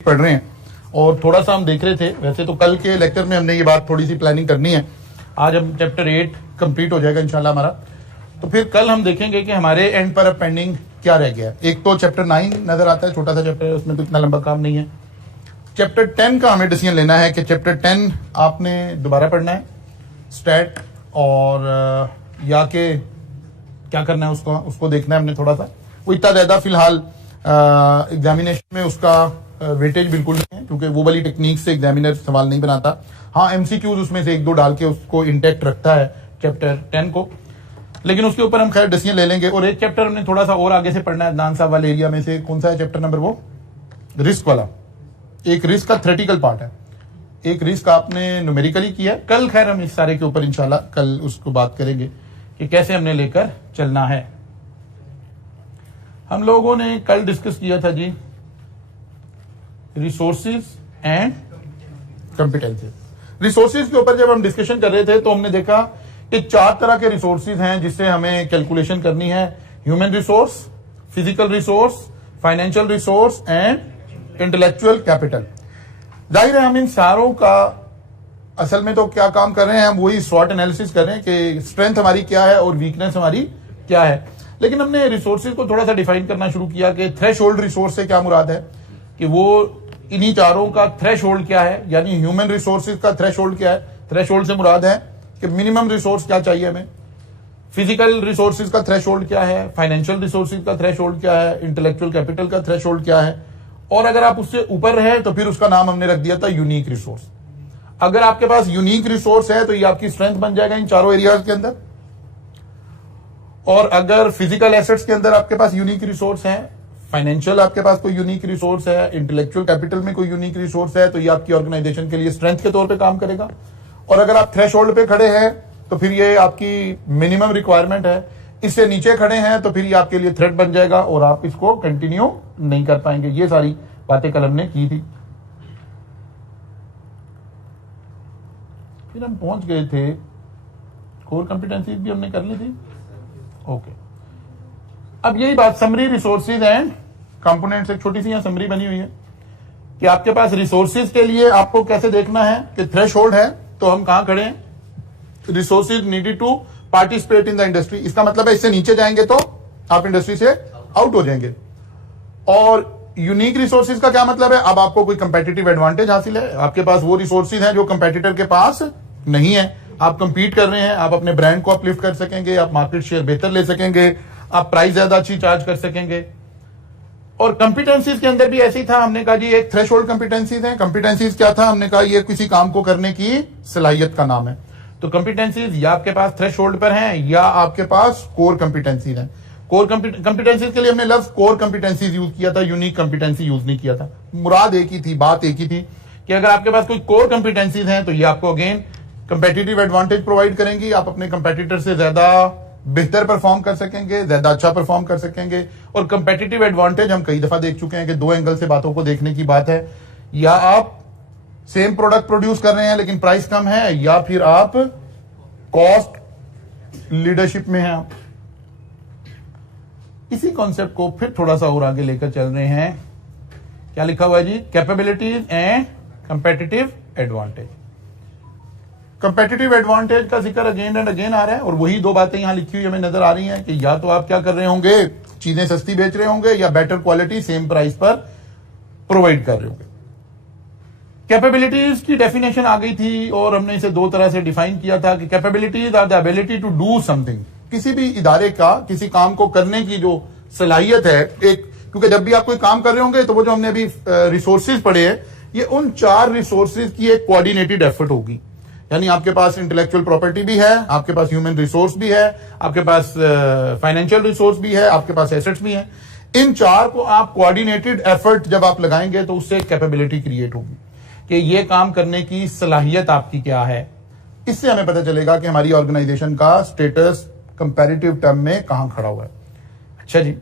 पढ़ रहे हैं और थोड़ा सा हम देख रहे थे। वैसे तो कल के लेक्चर में हमने ये बात थोड़ी सी प्लानिंग करनी है। आज हम चैप्टर 8 कंप्लीट हो जाएगा इंशाल्लाह हमारा। तो फिर कल हम देखेंगे कि हमारे एंड पर अब पेंडिंग क्या रह गया है। एक तो चैप्टर 9 नजर आता है, छोटा सा चैप्टर है, उसमें तो इतना लंबा काम नहीं है। चैप्टर 10 का हमें डिसीजन लेना है कि चैप्टर 10 आपने दोबारा पढ़ना है स्टैट और या के क्या करना है उसको देखना है हमने थोड़ा सा। वो इतना ज्यादा फिलहाल एग्जामिनेशन में उसका वेटेज बिल्कुल नहीं है, क्योंकि वो वाली टेक्निक से एग्जामिनर सवाल नहीं बनाता। हाँ, एमसीक्यूज उसमें से एक दो डाल के उसको इंटैक्ट रखता है चैप्टर 10 को, लेकिन उसके ऊपर हम खैर डिसीजन ले लेंगे। और एक चैप्टर हमने थोड़ा सा और आगे से पढ़ना है अदनान साहब वाले एरिया में से। कौन सा है चैप्टर नंबर? वो रिस्क वाला। एक रिस्क का थ्योरेटिकल पार्ट है, एक रिस्क आपने न्यूमेरिकली किया है। कल खैर हम इस सारे के ऊपर इंशाल्लाह कल उसको बात करेंगे कि कैसे हमने लेकर चलना है। हम लोगों ने कल डिस्कस किया था जी रिसोर्सेज एंड कॉम्पिटेंसीज। रिसोर्सेज के ऊपर जब हम डिस्कशन कर रहे थे तो हमने देखा कि 4 तरह के रिसोर्सेज हैं जिससे हमें कैलकुलेशन करनी है। Human resource, physical resource, financial resource and intellectual capital. जाहिर है हम इन सारों का असल में तो क्या काम कर रहे हैं, हम वही स्वॉट एनालिसिस कर रहे हैं कि स्ट्रेंथ हमारी क्या है और वीकनेस हमारी क्या है। लेकिन हमने रिसोर्सेज को थोड़ा सा डिफाइन करना शुरू किया कि थ्रेशोल्ड रिसोर्स से क्या मुराद है, कि वो इन्हीं चारों का थ्रेशोल्ड क्या है, यानी ह्यूमन रिसोर्सेज का थ्रेशोल्ड क्या है। थ्रेशोल्ड से मुराद है कि मिनिमम रिसोर्स क्या चाहिए हमें। फिजिकल रिसोर्सेज का थ्रेशोल्ड क्या है, फाइनेंशियल रिसोर्सेज का थ्रेशोल्ड क्या है, इंटेलेक्चुअल कैपिटल का थ्रेशोल्ड क्या है। और अगर आप उससे ऊपर रहे तो फिर उसका नाम हमने रख दिया था यूनिक रिसोर्स। अगर आपके पास यूनिक रिसोर्स है तो ये आपकी स्ट्रेंथ बन जाएगा इन चारों एरियाज के अंदर। और अगर फिजिकल एसेट्स के अंदर आपके पास यूनिक रिसोर्स है, फाइनेंशियल आपके पास कोई यूनिक रिसोर्स है, इंटेलेक्चुअल कैपिटल में कोई यूनिक रिसोर्स है, तो ये आपकी ऑर्गेनाइजेशन के लिए स्ट्रेंथ के तौर पे काम करेगा। और अगर आप थ्रेशोल्ड पे खड़े हैं तो फिर ये आपकी मिनिमम रिक्वायरमेंट है। इससे नीचे खड़े हैं तो फिर ये आपके लिए थ्रेट बन जाएगा और आप इसको कंटिन्यू नहीं कर पाएंगे। ये सारी बातें कल हमने की थी। फिर हम पहुंच गए थे कोर कॉम्पिटेंसीज भी हमने कर ली थी। ओके, अब यही बात समरी रिसोर्सेज एंड कंपोनेंट्स, एक छोटी सी यहां समरी बनी हुई है कि आपके पास रिसोर्सेज के लिए आपको कैसे देखना है कि थ्रेशोल्ड है तो हम कहां खड़े हैं। Resources needed to participate in the industry, इसका मतलब है इससे नीचे जाएंगे तो आप इंडस्ट्री से आउट हो जाएंगे। और यूनिक रिसोर्सेज का क्या मतलब है, अब आपको कोई कंपेटिटिव एडवांटेज हासिल है, आपके पास वो रिसोर्सेज हैं जो कंपेटिटर के पास नहीं है। आप कंपीट कर रहे हैं, आप अपने ब्रांड को अपलिफ्ट कर सकेंगे, आप मार्केट शेयर बेहतर ले सकेंगे, आप प्राइस ज्यादा अच्छी चार्ज कर सकेंगे। और कॉम्पिटेंसीज के अंदर भी ऐसे ही था। हमने कहा जी एक थ्रेशोल्ड कॉम्पिटेंसीज है। कॉम्पिटेंसीज क्या था, हमने कहा ये किसी काम को करने की सलाहियत का नाम है। तो कॉम्पिटेंसीज या आपके पास थ्रेशोल्ड पर हैं या आपके पास कोर कॉम्पिटेंसीज हैं। कोर कॉम्पिटेंसीज के लिए हमने लफ्ज कोर कॉम्पिटेंसीज यूज किया था, यूनिक कॉम्पिटेंसी यूज नहीं किया था। मुराद एक ही थी, बात एक ही थी कि अगर आपके पास कोई कोर कॉम्पिटेंसीज हैं तो ये आपको अगेन कंपेटिटिव एडवांटेज प्रोवाइड करेंगी। आप अपने कंपेटिटर से ज्यादा बेहतर परफॉर्म कर सकेंगे, ज्यादा अच्छा परफॉर्म कर सकेंगे। और कंपेटिटिव एडवांटेज हम कई दफा देख चुके हैं कि 2 एंगल से बातों को देखने की बात है। या आप सेम प्रोडक्ट प्रोड्यूस कर रहे हैं लेकिन प्राइस कम है, या फिर आप कॉस्ट लीडरशिप में हैं। आप इसी कॉन्सेप्ट को फिर थोड़ा सा और आगे लेकर चल रहे हैं। क्या लिखा हुआ है जी, capabilities and competitive advantage. Competitive advantage का जिक्र अगेन एंड अगेन आ रहा है और वही 2 बातें यहां लिखी हुई हमें नजर आ रही हैं कि या तो आप क्या कर रहे होंगे, चीजें सस्ती बेच रहे होंगे या बेटर क्वालिटी सेम प्राइस पर प्रोवाइड कर रहे होंगे। कैपेबिलिटीज की डेफिनेशन आ गई थी और हमने इसे 2 तरह से डिफाइन किया था कि capabilities are the ability to do something. किसी भी इदारे का किसी काम को करने की जो सलाहियत है एक, क्योंकि जब भी आप कोई काम कर रहे होंगे तो वो जो हमने अभी रिसोर्सेज पढ़े हैं ये उन 4 रिसोर्सेज की एक कोऑर्डिनेटेड एफर्ट होगी। यानी आपके पास इंटेलेक्चुअल प्रॉपर्टी भी है, आपके पास ह्यूमन रिसोर्स भी है, आपके पास फाइनेंशियल रिसोर्स भी है, आपके पास एसेट्स भी हैं। इन 4 को आप कोऑर्डिनेटेड एफर्ट जब आप लगाएंगे तो उससे कैपेबिलिटी क्रिएट होगी कि ये काम करने की सलाहियत आपकी क्या है। इससे हमें पता चलेगा कि हमारी ऑर्गेनाइजेशन का स्टेटस कंपैरेटिव टर्म में कहां खड़ा हुआ है। अच्छा जी,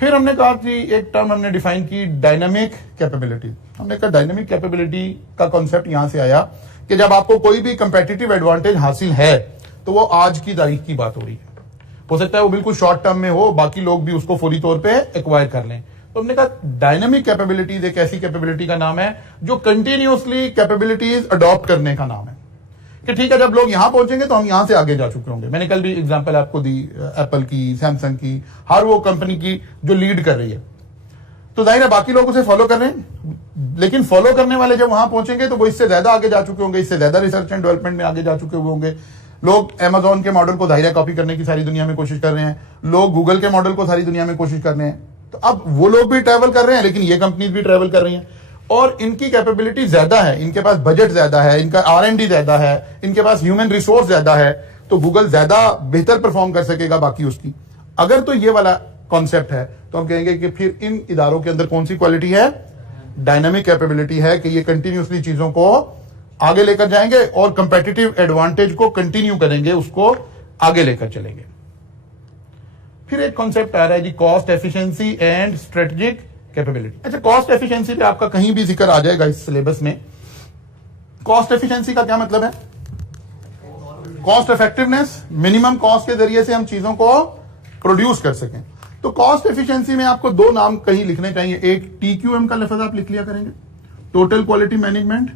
फिर हमने कहा कि एक टर्म हमने डिफाइन की डायनामिक कैपेबिलिटी। हमने कहा डायनामिक कैपेबिलिटी का कॉन्सेप्ट यहां से आया कि जब आपको कोई भी कंपेटिटिव एडवांटेज हासिल है तो वो आज की तारीख की बात हो रही है। हो सकता है वो बिल्कुल शॉर्ट टर्म में हो, बाकी लोग भी उसको फौरी तौर पे एक्वायर कर लें। तो हमने कहा डायनेमिक कैपेबिलिटीज एक ऐसी कैपेबिलिटी का नाम है जो कंटिन्यूअसली कैपेबिलिटीज अडॉप्ट करने का नाम है कि ठीक है जब लोग यहां पहुंचेंगे तो हम यहां से आगे जा चुके होंगे। मैंने कल भी एग्जांपल आपको दी एप्पल की, सैमसंग की, हर वो कंपनी की जो लीड कर रही है, तो जाहिर है बाकी लोग उसे फॉलो कर रहे हैं, लेकिन फॉलो करने वाले जब वहां पहुंचेंगे तो वो इससे ज्यादा आगे जा चुके होंगे, इससे ज्यादा रिसर्च एंड डेवलपमेंट में आगे जा चुके हुए होंगे। लोग अमेजोन के मॉडल को जाहिर है कॉपी करने की सारी दुनिया में कोशिश कर रहे हैं, लोग गूगल के मॉडल को सारी दुनिया में कोशिश कर रहे हैं। तो अब वो लोग भी ट्रैवल कर रहे हैं, लेकिन ये कंपनीज भी ट्रैवल कर रही हैं और इनकी कैपेबिलिटी ज्यादा है, इनके पास बजट ज्यादा है, इनका R&D ज्यादा है, इनके पास ह्यूमन रिसोर्स ज्यादा है, तो गूगल ज्यादा बेहतर परफॉर्म कर सकेगा बाकी उसकी। अगर तो ये वाला कॉन्सेप्ट है तो हम कहेंगे कि फिर इन इदारों के अंदर कौन सी क्वालिटी है, डायनामिक कैपेबिलिटी है कि ये कंटिन्यूअसली चीजों को आगे लेकर जाएंगे और कंपेटिटिव एडवांटेज को कंटिन्यू करेंगे, उसको आगे लेकर चलेंगे। फिर एक कॉन्सेप्ट आ रहा है जी cost efficiency and strategic capability. अच्छा, कॉस्ट एफिशिएंसी पे आपका कहीं भी जिक्र आ जाएगा इस सिलेबस में। कॉस्ट एफिशिएंसी का क्या मतलब है? कॉस्ट इफेक्टिवनेस, मिनिमम कॉस्ट के जरिए से हम चीजों को प्रोड्यूस कर सकें। तो कॉस्ट एफिशिएंसी में आपको दो नाम कहीं लिखने चाहिए, एक TQM का लफ्ज आप लिख लिया करेंगे, टोटल क्वालिटी मैनेजमेंट,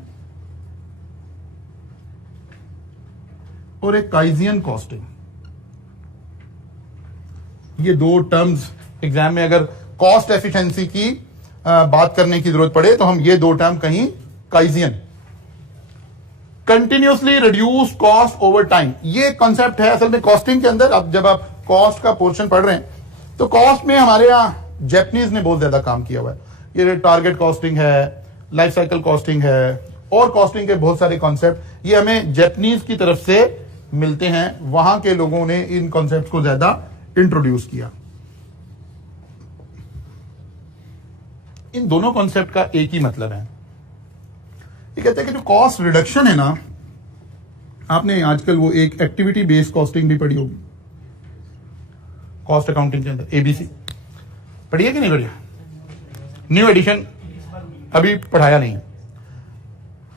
और एक काइजियन कॉस्टिंग। ये दो टर्म्स एग्जाम में अगर कॉस्ट एफिशिएंसी की बात करने की जरूरत पड़े तो हम ये दो टर्म कहीं kaizen, continuously reduce cost over time, ये कॉन्सेप्ट है असल में कॉस्टिंग के अंदर। अब जब आप कॉस्ट का पोर्शन पढ़ रहे हैं तो कॉस्ट में हमारे यहां जैपनीज ने बहुत ज्यादा काम किया हुआ है। ये टारगेट कॉस्टिंग है, लाइफ साइकिल कॉस्टिंग है, और कॉस्टिंग के बहुत सारे कॉन्सेप्ट ये हमें जैपनीज की तरफ से मिलते हैं। वहां के लोगों ने इन कॉन्सेप्ट को ज्यादा इंट्रोड्यूस किया। इन दोनों कॉन्सेप्ट का एक ही मतलब है, ये कहते हैं कि जो कॉस्ट रिडक्शन है ना, आपने आजकल वो एक एक्टिविटी बेस्ड कॉस्टिंग भी पढ़ी होगी कॉस्ट अकाउंटिंग के अंदर, ABC पढ़ी है कि नहीं पढ़ी? न्यू एडिशन अभी पढ़ाया नहीं है।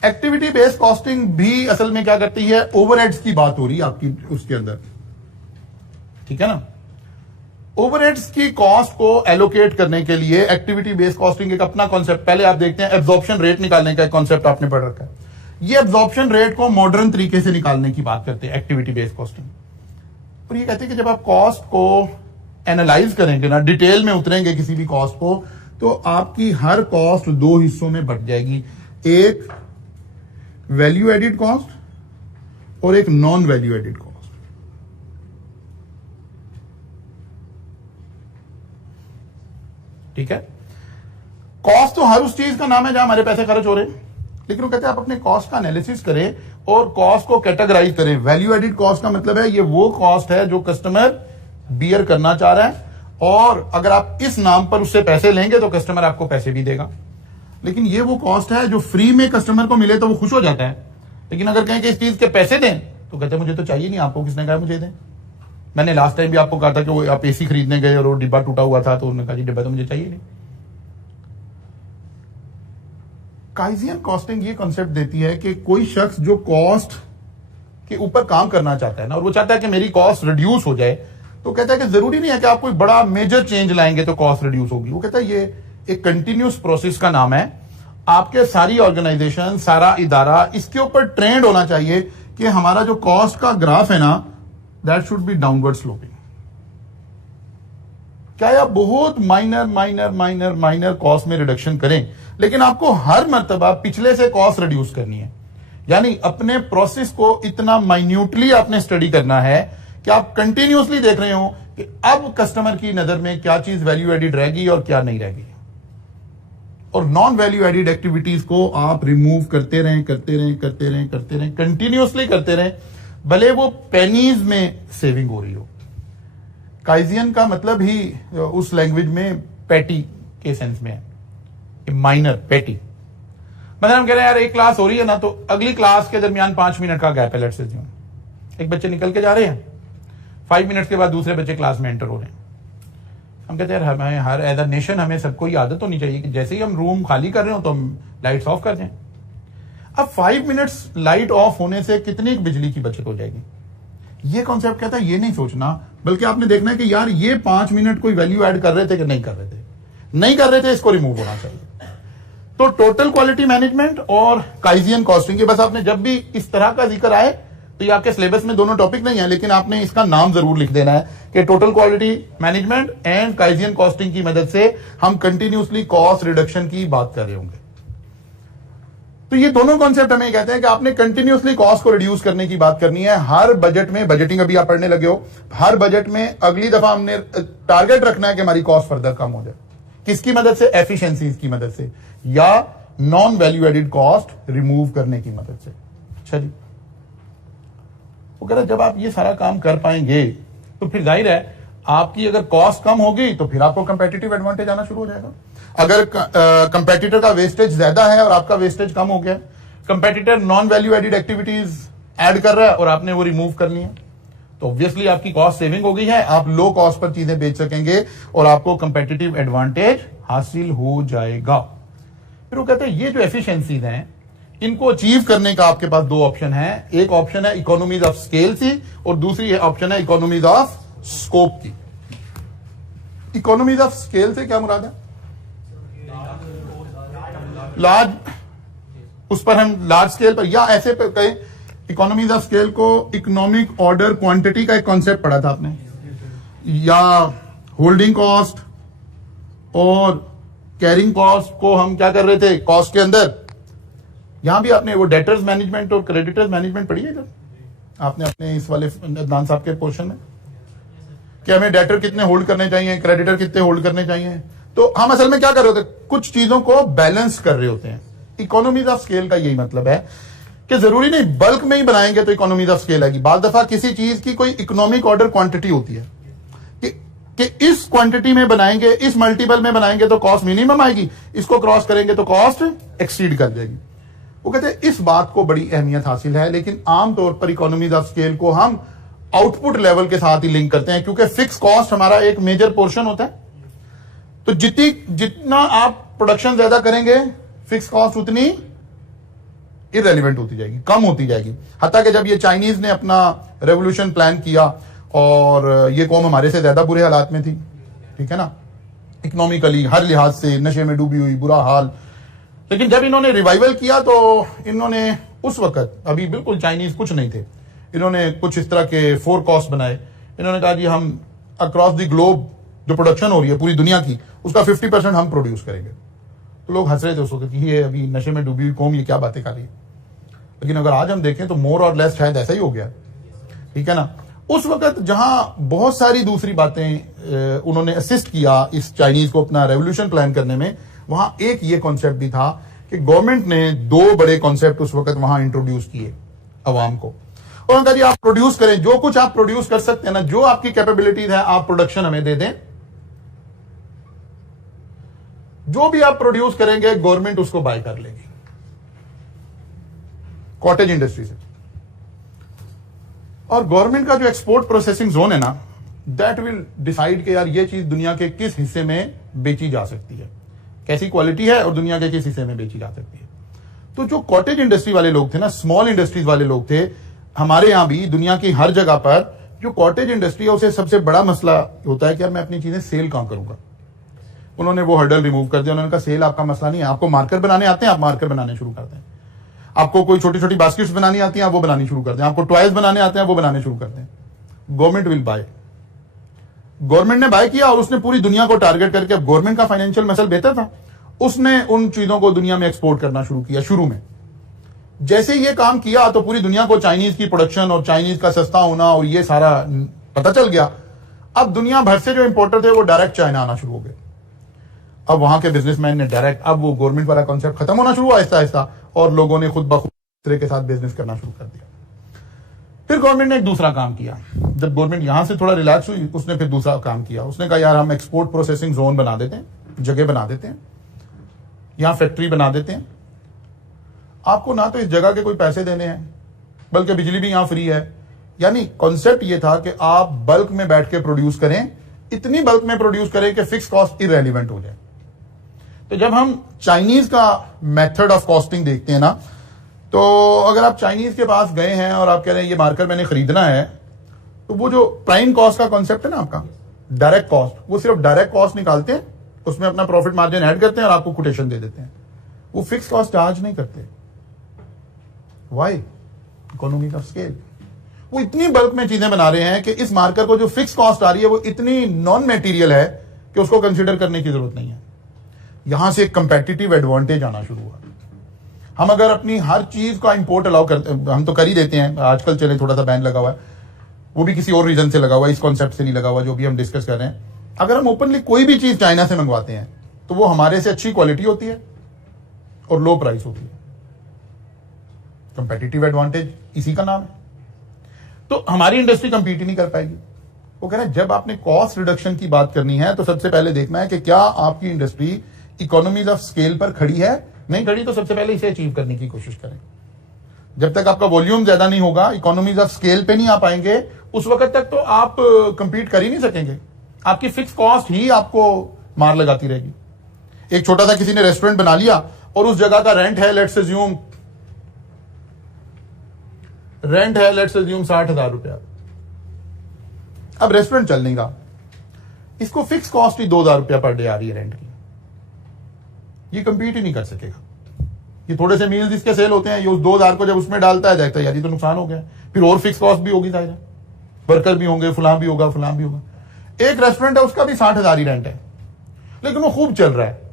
एक्टिविटी बेस्ड कॉस्टिंग भी असल में क्या करती है, ओवरहेड्स की बात हो रही है आपकी उसके अंदर, ठीक है ना। ओवरहेड्स की कॉस्ट को एलोकेट करने के लिए एक्टिविटी बेस्ड कॉस्टिंग एक अपना कॉन्सेप्ट, पहले आप देखते हैं एब्जॉर्प्शन रेट निकालने का एक कॉन्सेप्ट आपने पढ़ रखा है। ये एब्जॉर्प्शन रेट को मॉडर्न तरीके से निकालने की बात करते हैं एक्टिविटी बेस्ड कॉस्टिंग। और ये कहते हैं कि जब आप कॉस्ट को एनालाइज करेंगे ना, डिटेल में उतरेंगे किसी भी कॉस्ट को, तो आपकी हर कॉस्ट दो हिस्सों में बट जाएगी, एक वैल्यू एडिड कॉस्ट और एक नॉन वैल्यू एडिड कॉस्ट। ठीक है, कॉस्ट तो हर उस चीज का नाम है जहां हमारे पैसे खर्च हो रहे हैं, लेकिन वो कहते हैं आप अपने कॉस्ट का एनालिसिस करें और कॉस्ट को कैटेगराइज करें। वैल्यू एडिड कॉस्ट का मतलब है ये वो कॉस्ट है जो कस्टमर बियर करना चाह रहा है, और अगर आप इस नाम पर उससे पैसे लेंगे तो कस्टमर आपको पैसे भी देगा। लेकिन ये वो कॉस्ट है जो फ्री में कस्टमर को मिले तो वो खुश हो जाता है, लेकिन अगर कहें कि इस चीज के पैसे दें तो कहते हैं मुझे तो चाहिए नहीं, आपको किसने कहा मुझे दें। मैंने लास्ट टाइम भी आपको कहा था कि वो आप AC खरीदने गए और वो डिब्बा टूटा हुआ था, तो उन्होंने कहा जी डिब्बा तो मुझे चाहिए नहीं। काइजियन कॉस्टिंग ये कॉन्सेप्ट देती है कि कोई शख्स जो कॉस्ट के ऊपर काम करना चाहता है ना, और वो चाहता है कि मेरी कॉस्ट रिड्यूस हो जाए, तो कहता है कि जरूरी नहीं है कि आप कोई बड़ा मेजर चेंज लाएंगे तो कॉस्ट रिड्यूस होगी। वो कहता है ये एक कंटिन्यूस प्रोसेस का नाम है। आपके सारी ऑर्गेनाइजेशन, सारा इदारा इसके ऊपर ट्रेंड होना चाहिए कि हमारा जो कॉस्ट का ग्राफ है ना, that should be downward sloping. क्या आप बहुत माइनर कॉस्ट में रिडक्शन करें, लेकिन आपको हर मर्तबा पिछले से कॉस्ट रिड्यूस करनी है। यानी अपने प्रोसेस को इतना माइन्यूटली आपने स्टडी करना है कि आप कंटिन्यूअसली देख रहे हो कि अब कस्टमर की नजर में क्या चीज वैल्यू एडिड रहेगी और क्या नहीं रहेगी, और नॉन वैल्यू एडिड एक्टिविटीज को आप रिमूव करते रहें, कंटिन्यूअसली करते रहें, भले वो पेनीज में सेविंग हो रही हो। काइजियन का मतलब ही उस लैंग्वेज में पैटी के सेंस में है, माइनर पैटी। मतलब हम कह रहे हैं यार एक क्लास हो रही है ना, तो अगली क्लास के दरमियान 5 मिनट का गैप है। लेट्स अज्यूम एक बच्चे निकल के जा रहे हैं, 5 मिनट के बाद दूसरे बच्चे क्लास में एंटर हो रहे हैं। हम कहते हैं यार हमें हर एज अ नेशन हमें सबको ये आदत होनी चाहिए कि जैसे ही हम रूम खाली कर रहे हो तो हम लाइट्स ऑफ कर दें। अब 5 मिनट्स लाइट ऑफ होने से कितनी बिजली की बचत हो जाएगी, ये कॉन्सेप्ट कहता है ये नहीं सोचना, बल्कि आपने देखना है कि यार ये 5 मिनट कोई वैल्यू ऐड कर रहे थे कि नहीं कर रहे थे। नहीं कर रहे थे, इसको रिमूव होना चाहिए। तो टोटल क्वालिटी मैनेजमेंट और काइजियन कॉस्टिंग, ये बस आपने जब भी इस तरह का जिक्र आए तो ये आपके सिलेबस में दोनों टॉपिक नहीं है, लेकिन आपने इसका नाम जरूर लिख देना है कि total quality management and kaizen costing की मदद से हम कंटिन्यूसली कॉस्ट रिडक्शन की बात कर रहे होंगे। तो ये दोनों कॉन्सेप्ट हमें कहते हैं कि आपने कंटिन्यूसली कॉस्ट को रिड्यूस करने की बात करनी है। हर बजट में, बजटिंग अभी आप पढ़ने लगे हो, हर बजट में अगली दफा हमने टारगेट रखना है कि हमारी कॉस्ट फर्दर कम हो जाए। किसकी मदद से? एफिशिएंसीज की मदद से या non value added cost remove करने की मदद से। अच्छा जी, वो कह रहा जब आप ये सारा काम कर पाएंगे तो फिर जाहिर है आपकी अगर कॉस्ट कम होगी तो फिर आपको कंपेटिटिव एडवांटेज आना शुरू हो जाएगा। अगर कंपेटिटर का वेस्टेज ज्यादा है और आपका वेस्टेज कम हो गया, competitor non value added activities add कर रहा है और आपने वो रिमूव करनी है, तो ऑब्वियसली आपकी कॉस्ट सेविंग हो गई है, आप लो कॉस्ट पर चीजें बेच सकेंगे और आपको कंपेटिटिव एडवांटेज हासिल हो जाएगा। फिर वो कहते हैं ये जो एफिशिएंसीज हैं इनको अचीव करने का आपके पास दो ऑप्शन है। एक ऑप्शन है इकोनॉमीज ऑफ स्केल की और दूसरी ऑप्शन है इकोनॉमीज ऑफ स्कोप की। इकोनॉमीज ऑफ स्केल से क्या मुराद है? लार्ज, उस पर हम लार्ज स्केल पर या ऐसे पर कहें, इकोनॉमीज ऑफ स्केल को इकोनॉमिक ऑर्डर क्वांटिटी का एक कॉन्सेप्ट पढ़ा था आपने, या होल्डिंग कॉस्ट और कैरिंग कॉस्ट को हम क्या कर रहे थे कॉस्ट के अंदर। यहां भी आपने वो डेटर्स मैनेजमेंट और क्रेडिटर्स मैनेजमेंट पढ़ी है जब आपने अपने इस वाले अदनान साहब के पोर्शन में, कि हमें डेटर कितने होल्ड करने चाहिए, क्रेडिटर कितने होल्ड करने चाहिए। तो हम असल में क्या कर रहे होते हैं, कुछ चीजों को बैलेंस कर रहे होते हैं। इकोनॉमीज ऑफ स्केल का यही मतलब है कि जरूरी नहीं बल्क में ही बनाएंगे तो इकोनॉमीज ऑफ स्केल आएगी। बाद दफा किसी चीज की कोई इकोनॉमिक ऑर्डर क्वांटिटी होती है कि इस क्वांटिटी में बनाएंगे, इस मल्टीपल में बनाएंगे तो कॉस्ट मिनिमम आएगी, इसको क्रॉस करेंगे तो कॉस्ट एक्सीड कर जाएगी। वो कहते हैं इस बात को बड़ी अहमियत हासिल है, लेकिन आमतौर पर इकोनॉमीज ऑफ स्केल को हम आउटपुट लेवल के साथ ही लिंक करते हैं, क्योंकि फिक्स कॉस्ट हमारा एक मेजर पोर्शन होता है। तो जितना आप प्रोडक्शन ज्यादा करेंगे फिक्स कॉस्ट उतनी इररेलेवेंट होती जाएगी, कम होती जाएगी। हत्ता कि जब ये चाइनीज ने अपना रेवोल्यूशन प्लान किया और ये कौम हमारे से ज्यादा बुरे हालात में थी, ठीक है ना, इकोनॉमिकली हर लिहाज से नशे में डूबी हुई, बुरा हाल। लेकिन जब इन्होंने रिवाइवल किया तो इन्होंने उस वक्त अभी बिल्कुल चाइनीज कुछ नहीं थे, इन्होंने कुछ इस तरह के फोर कॉस्ट बनाए। इन्होंने कहा जी हम अक्रॉस द ग्लोब जो प्रोडक्शन हो रही है पूरी दुनिया की, उसका 50% हम प्रोड्यूस करेंगे। तो लोग हंस रहे थे उस वक्त, ये अभी नशे में डूबी हुई कौम ये क्या बातें कर रही है। लेकिन अगर आज हम देखें तो मोर और लेस शायद ऐसा ही हो गया, ठीक है ना। उस वक्त जहां बहुत सारी दूसरी बातें उन्होंने असिस्ट किया इस चाइनीज को अपना रेवोल्यूशन प्लान करने में, वहां एक ये कॉन्सेप्ट भी था कि गवर्नमेंट ने दो बड़े कॉन्सेप्ट उस वक्त वहां इंट्रोड्यूस किए अवाम को। और उन्होंने कहा जी आप प्रोड्यूस करें, जो कुछ आप प्रोड्यूस कर सकते हैं ना, जो आपकी कैपेबिलिटीज है आप प्रोडक्शन हमें दे दें, जो भी आप प्रोड्यूस करेंगे गवर्नमेंट उसको बाय कर लेगी कॉटेज इंडस्ट्री से। और गवर्नमेंट का जो एक्सपोर्ट प्रोसेसिंग जोन है ना, दैट विल डिसाइड कि यार ये चीज दुनिया के किस हिस्से में बेची जा सकती है, कैसी क्वालिटी है और दुनिया के किस हिस्से में बेची जा सकती है। तो जो कॉटेज इंडस्ट्री वाले लोग थे ना, स्मॉल इंडस्ट्रीज वाले लोग थे, हमारे यहां भी दुनिया की हर जगह पर जो कॉटेज इंडस्ट्री है उसे सबसे बड़ा मसला होता है कि यार मैं अपनी चीजें सेल कहां करूंगा। उन्होंने वो हर्डल रिमूव कर दिया। उन्होंने कहा सेल आपका मसला नहीं है, आपको मार्कर बनाने आते हैं, आप मार्कर बनाने शुरू करते हैं। आपको कोई छोटी छोटी बास्केट्स बनानी आती हैं, आप वो बनानी शुरू करते हैं। आपको टॉयज बनाने आते हैं, वो बनाने शुरू करते हैं। Government will buy. गवर्नमेंट ने बाय किया और उसने पूरी दुनिया को टारगेट करके, अब गवर्नमेंट का फाइनेंशियल मसल बेहतर था, उसने उन चीजों को दुनिया में एक्सपोर्ट करना शुरू किया। शुरू में जैसे ये काम किया तो पूरी दुनिया को चाइनीज की प्रोडक्शन और चाइनीज का सस्ता होना और ये सारा पता चल गया। अब दुनिया भर से जो इंपोर्टर थे वो डायरेक्ट चाइना आना शुरू हो गए। अब वहां के बिजनेसमैन ने डायरेक्ट, अब वो गवर्नमेंट वाला कॉन्सेप्ट खत्म होना शुरू हुआ आहिस्ता आहिस्ता, और लोगों ने खुद बखुद दूसरे के साथ बिजनेस करना शुरू कर दिया। फिर गवर्नमेंट ने एक दूसरा काम किया। जब गवर्नमेंट यहां से थोड़ा रिलैक्स हुई, उसने फिर दूसरा काम किया। उसने कहा यार हम एक्सपोर्ट प्रोसेसिंग जोन बना देते हैं, जगह बना देते हैं, यहां फैक्ट्री बना देते हैं। आपको ना तो इस जगह के कोई पैसे देने हैं, बल्कि बिजली भी यहां फ्री है। यानी कॉन्सेप्ट ये था कि आप बल्क में बैठ के प्रोड्यूस करें, इतनी बल्क में प्रोड्यूस करें कि फिक्स कॉस्ट इररेलेवेंट हो जाए। तो जब हम चाइनीज का मेथड ऑफ कॉस्टिंग देखते हैं ना, तो अगर आप चाइनीज के पास गए हैं और आप कह रहे हैं ये मार्कर मैंने खरीदना है, तो वो जो प्राइम कॉस्ट का कॉन्सेप्ट है ना आपका, डायरेक्ट कॉस्ट, वो सिर्फ डायरेक्ट कॉस्ट निकालते हैं उसमें अपना प्रॉफिट मार्जिन ऐड करते हैं और आपको कोटेशन दे देते हैं। वो फिक्स कॉस्ट चार्ज नहीं करते। वाई? Economy of scale. वो इतनी बल्क में चीजें बना रहे हैं कि इस मार्कर को जो फिक्स कॉस्ट आ रही है वो इतनी नॉन मेटीरियल है कि उसको कंसिडर करने की जरूरत नहीं है। यहां से एक कंपेटिटिव एडवांटेज आना शुरू हुआ। हम अगर अपनी हर चीज का इंपोर्ट अलाउ करते, हम तो कर ही देते हैं, आजकल चले थोड़ा सा बैन लगा हुआ है, वो भी किसी और रीजन से लगा हुआ है, इस कॉन्सेप्ट से नहीं लगा हुआ जो भी हम डिस्कस कर रहे हैं। अगर हम ओपनली कोई भी चीज चाइना से मंगवाते हैं तो वो हमारे से अच्छी क्वालिटी होती है और लो प्राइस होती है। कंपेटिटिव एडवांटेज इसी का नाम है। तो हमारी इंडस्ट्री कंपीट ही नहीं कर पाएगी। वो कह रहे हैं जब आपने कॉस्ट रिडक्शन की बात करनी है तो सबसे पहले देखना है कि क्या आपकी इंडस्ट्री इकोनॉमीज ऑफ स्केल पर खड़ी है। नहीं खड़ी तो सबसे पहले इसे अचीव करने की कोशिश करें। जब तक आपका वॉल्यूम ज्यादा नहीं होगा, इकोनॉमीज ऑफ स्केल पे नहीं आ पाएंगे, उस वक्त तक तो आप कंपीट कर ही नहीं सकेंगे। आपकी फिक्स कॉस्ट ही आपको मार लगाती रहेगी। एक छोटा सा किसी ने रेस्टोरेंट बना लिया और उस जगह का रेंट है लेट्स अज्यूम 60,000 रुपया। अब रेस्टोरेंट चल नहीं रहा, इसको फिक्स कॉस्ट ही 2,000 रुपया पर डे आ रही है रेंट की। ये कंपीट ही नहीं कर सकेगा। ये थोड़े से मील्स इसके सेल होते हैं, ये उस 2,000 को जब उसमें डालता है देखता है यार ये तो नुकसान हो गया। फिर और फिक्स कॉस्ट भी होगी, जाहिर है वर्कर भी होंगे, फलां भी होगा, फलां भी होगा। एक रेस्टोरेंट है उसका भी 60,000 ही रेंट है, लेकिन वो खूब चल रहा है।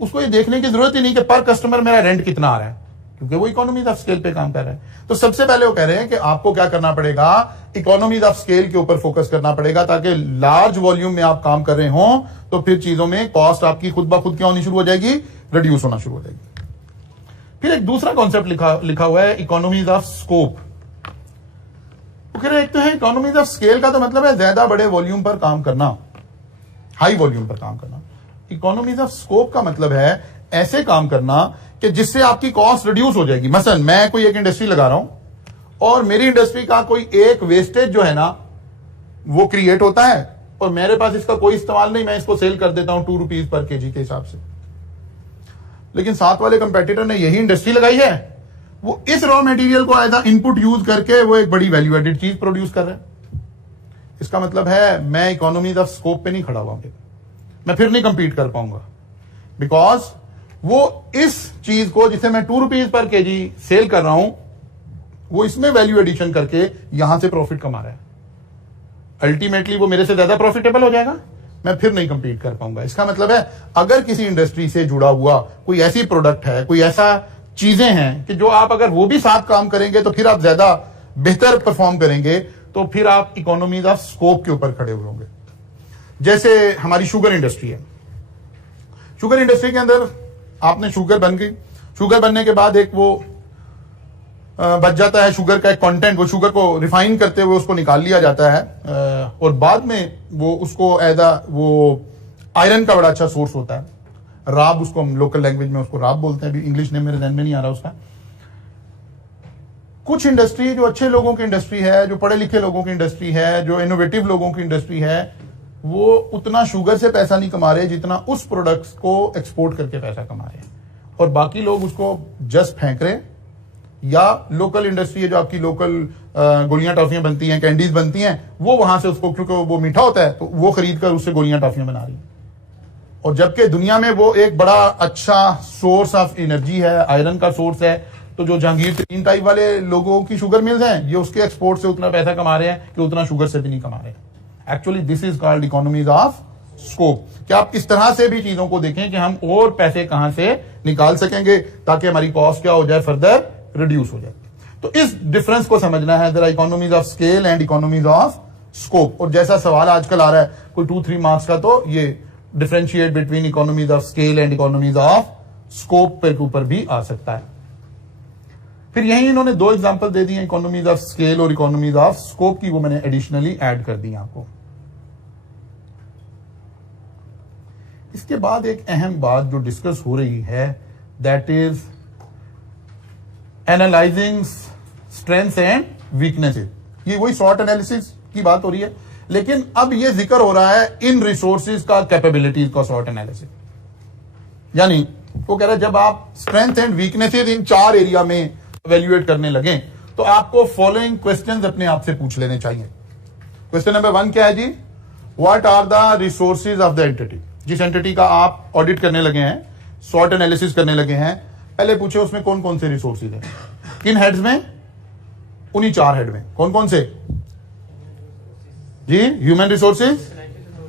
उसको ये देखने की जरूरत ही नहीं कि पर कस्टमर मेरा रेंट कितना आ रहा है, क्योंकि वो इकोनॉमीज ऑफ स्केल पे काम कर रहा है। तो सबसे पहले वो कह रहे हैं कि आपको क्या करना पड़ेगा, इकोनॉमीज ऑफ स्केल के ऊपर फोकस करना पड़ेगा, ताकि लार्ज वॉल्यूम में आप काम कर रहे हो तो फिर चीजों में कॉस्ट आपकी खुद ब खुद क्या होनी शुरू हो जाएगी, रिड्यूस होना शुरू हो जाएगी। फिर एक दूसरा कॉन्सेप्ट लिखा हुआ है इकोनॉमीज ऑफ स्कोप। एक तो है इकोनॉमीज ऑफ स्केल का तो मतलब है ज्यादा बड़े वॉल्यूम पर काम करना, हाई वॉल्यूम पर काम करना। इकोनॉमीज ऑफ स्कोप का मतलब है ऐसे काम करना कि जिससे आपकी कॉस्ट रिड्यूस हो जाएगी। मसलन मैं कोई एक इंडस्ट्री लगा रहा हूं और मेरी इंडस्ट्री का कोई एक वेस्टेज जो है ना वो क्रिएट होता है और मेरे पास इसका कोई इस्तेमाल नहीं, मैं इसको सेल कर देता हूं 2 रुपीज पर केजी के हिसाब से। लेकिन साथ वाले कंपेटिटर ने यही इंडस्ट्री लगाई है, वो इस रॉ मटेरियल को एज अ इनपुट यूज करके वो एक बड़ी वैल्यू एडेड चीज प्रोड्यूस कर रहे हैं। इसका मतलब है मैं इकोनॉमीज ऑफ स्कोप पे नहीं खड़ा हुआ, मैं फिर नहीं कंपीट कर पाऊंगा, बिकॉज वो इस चीज को जिसे मैं 2 रुपीज पर केजी सेल कर रहा हूं वो इसमें वैल्यू एडिशन करके यहां से प्रॉफिट कमा रहा है। अल्टीमेटली वो मेरे से ज्यादा प्रॉफिटेबल हो जाएगा, मैं फिर नहीं कंपीट कर पाऊंगा। इसका मतलब है अगर किसी इंडस्ट्री से जुड़ा हुआ कोई ऐसी प्रोडक्ट है, कोई ऐसा चीजें हैं कि जो आप अगर वो भी साथ काम करेंगे तो फिर आप ज्यादा बेहतर परफॉर्म करेंगे, तो फिर आप इकोनॉमीज ऑफ स्कोप के ऊपर खड़े हुए होंगे। जैसे हमारी शुगर इंडस्ट्री है, शुगर इंडस्ट्री के अंदर आपने शुगर बन गई, शुगर बनने के बाद एक वो बच जाता है शुगर का एक कंटेंट, वो शुगर को रिफाइन करते हुए उसको निकाल लिया जाता है और बाद में वो उसको एज अ वो आयरन का बड़ा अच्छा सोर्स होता है, राब उसको हम लोकल लैंग्वेज में उसको राब बोलते हैं, अभी इंग्लिश नेम मेरे ध्यान में नहीं आ रहा उसका। कुछ इंडस्ट्री जो अच्छे लोगों की इंडस्ट्री है, जो पढ़े लिखे लोगों की इंडस्ट्री है, जो इनोवेटिव लोगों की इंडस्ट्री है, वो उतना शुगर से पैसा नहीं कमा रहे जितना उस प्रोडक्ट्स को एक्सपोर्ट करके पैसा कमा रहे हैं, और बाकी लोग उसको जस्ट फेंक रहे। या लोकल इंडस्ट्री है जो आपकी लोकल गोलियां टॉफियां बनती हैं, कैंडीज बनती हैं, वो वहां से उसको, क्योंकि वो मीठा होता है तो वो खरीद कर उससे गोलियां टॉफियां बना रही है। और जबकि दुनिया में वो एक बड़ा अच्छा सोर्स ऑफ एनर्जी है, आयरन का सोर्स है, तो जो जहांगीर तरीन टाइप वाले लोगों की शुगर मिल्स हैं, ये उसके एक्सपोर्ट से उतना पैसा कमा रहे हैं कि उतना शुगर से भी नहीं कमा रहे हैं। Actually this is called economies of scope. क्या आप इस तरह से भी चीजों को देखें कि हम और पैसे कहां से निकाल सकेंगे ताकि हमारी कॉस्ट क्या हो जाए, फर्दर रिड्यूस हो जाए। तो इस डिफरेंस को समझना है जरा, economies of scale and economies of scope. और जैसा सवाल आजकल आ रहा है कोई 2-3 मार्क्स का, तो ये differentiate between economies of scale and economies of scope के ऊपर भी आ सकता है। फिर यही इन्होंने 2 एग्जांपल दे दिए, इकोनॉमीज ऑफ स्केल और इकोनॉमीज ऑफ स्कोप की, वो मैंने एडिशनली ऐड कर दी आपको। इसके बाद एक अहम बात जो डिस्कस हो रही है, that is analysing strengths and weaknesses. ये वही शॉर्ट एनालिसिस की बात हो रही है, लेकिन अब ये जिक्र हो रहा है इन रिसोर्सेज का, कैपेबिलिटीज का शॉर्ट एनालिसिस। यानी वो कह रहा है जब आप strength and weaknesses in 4 area में इवैल्यूएट करने लगे तो आपको फॉलोइंग क्वेश्चंस अपने आप से पूछ लेने चाहिए। क्वेश्चन नंबर 1 क्या है जी, what are the resources of the entity. जिस एंटिटी का आप ऑडिट करने लगे हैं, सॉर्ट एनालिसिस करने लगे हैं, पहले पूछे उसमें कौन कौन से रिसोर्सेज हैं, किन हेड्स में, उन्हीं 4 हेड में। कौन कौन से जी? Human resources,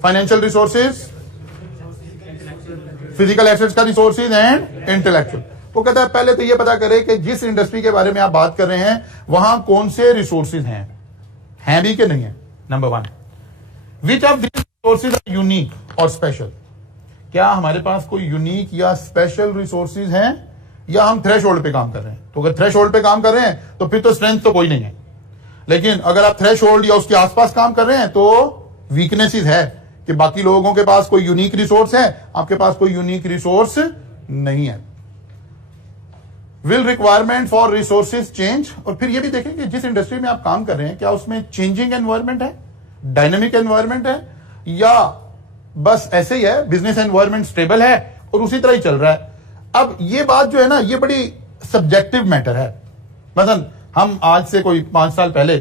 financial resources, physical assets का रिसोर्सेज एंड इंटेलेक्चुअल। वो कहता है पहले तो ये पता करें कि जिस इंडस्ट्री के बारे में आप बात कर रहे हैं वहां कौन से रिसोर्सेज हैं भी कि नहीं है। Number 1, which of this resources are unique और स्पेशल। क्या हमारे पास कोई यूनिक या स्पेशल रिसोर्सेज हैं, या हम थ्रेशोल्ड पे काम कर रहे हैं? तो अगर थ्रेशोल्ड पे काम कर रहे हैं तो फिर तो स्ट्रेंथ तो कोई नहीं है, लेकिन अगर आप थ्रेशोल्ड या उसके आसपास काम कर रहे हैं तो वीकनेसेस है कि बाकी लोगों के पास कोई यूनिक रिसोर्स है, आपके पास कोई यूनिक रिसोर्स नहीं है। Will requirement for resources change. और फिर ये भी देखें कि जिस इंडस्ट्री में आप काम कर रहे हैं क्या उसमें चेंजिंग एनवायरनमेंट है, डायनेमिक एनवायरनमेंट है, या बस ऐसे ही है, बिजनेस एनवायरनमेंट स्टेबल है और उसी तरह ही चल रहा है। अब ये बात जो है ना, ये बड़ी सब्जेक्टिव मैटर है। मतलब हम आज से कोई 5 साल पहले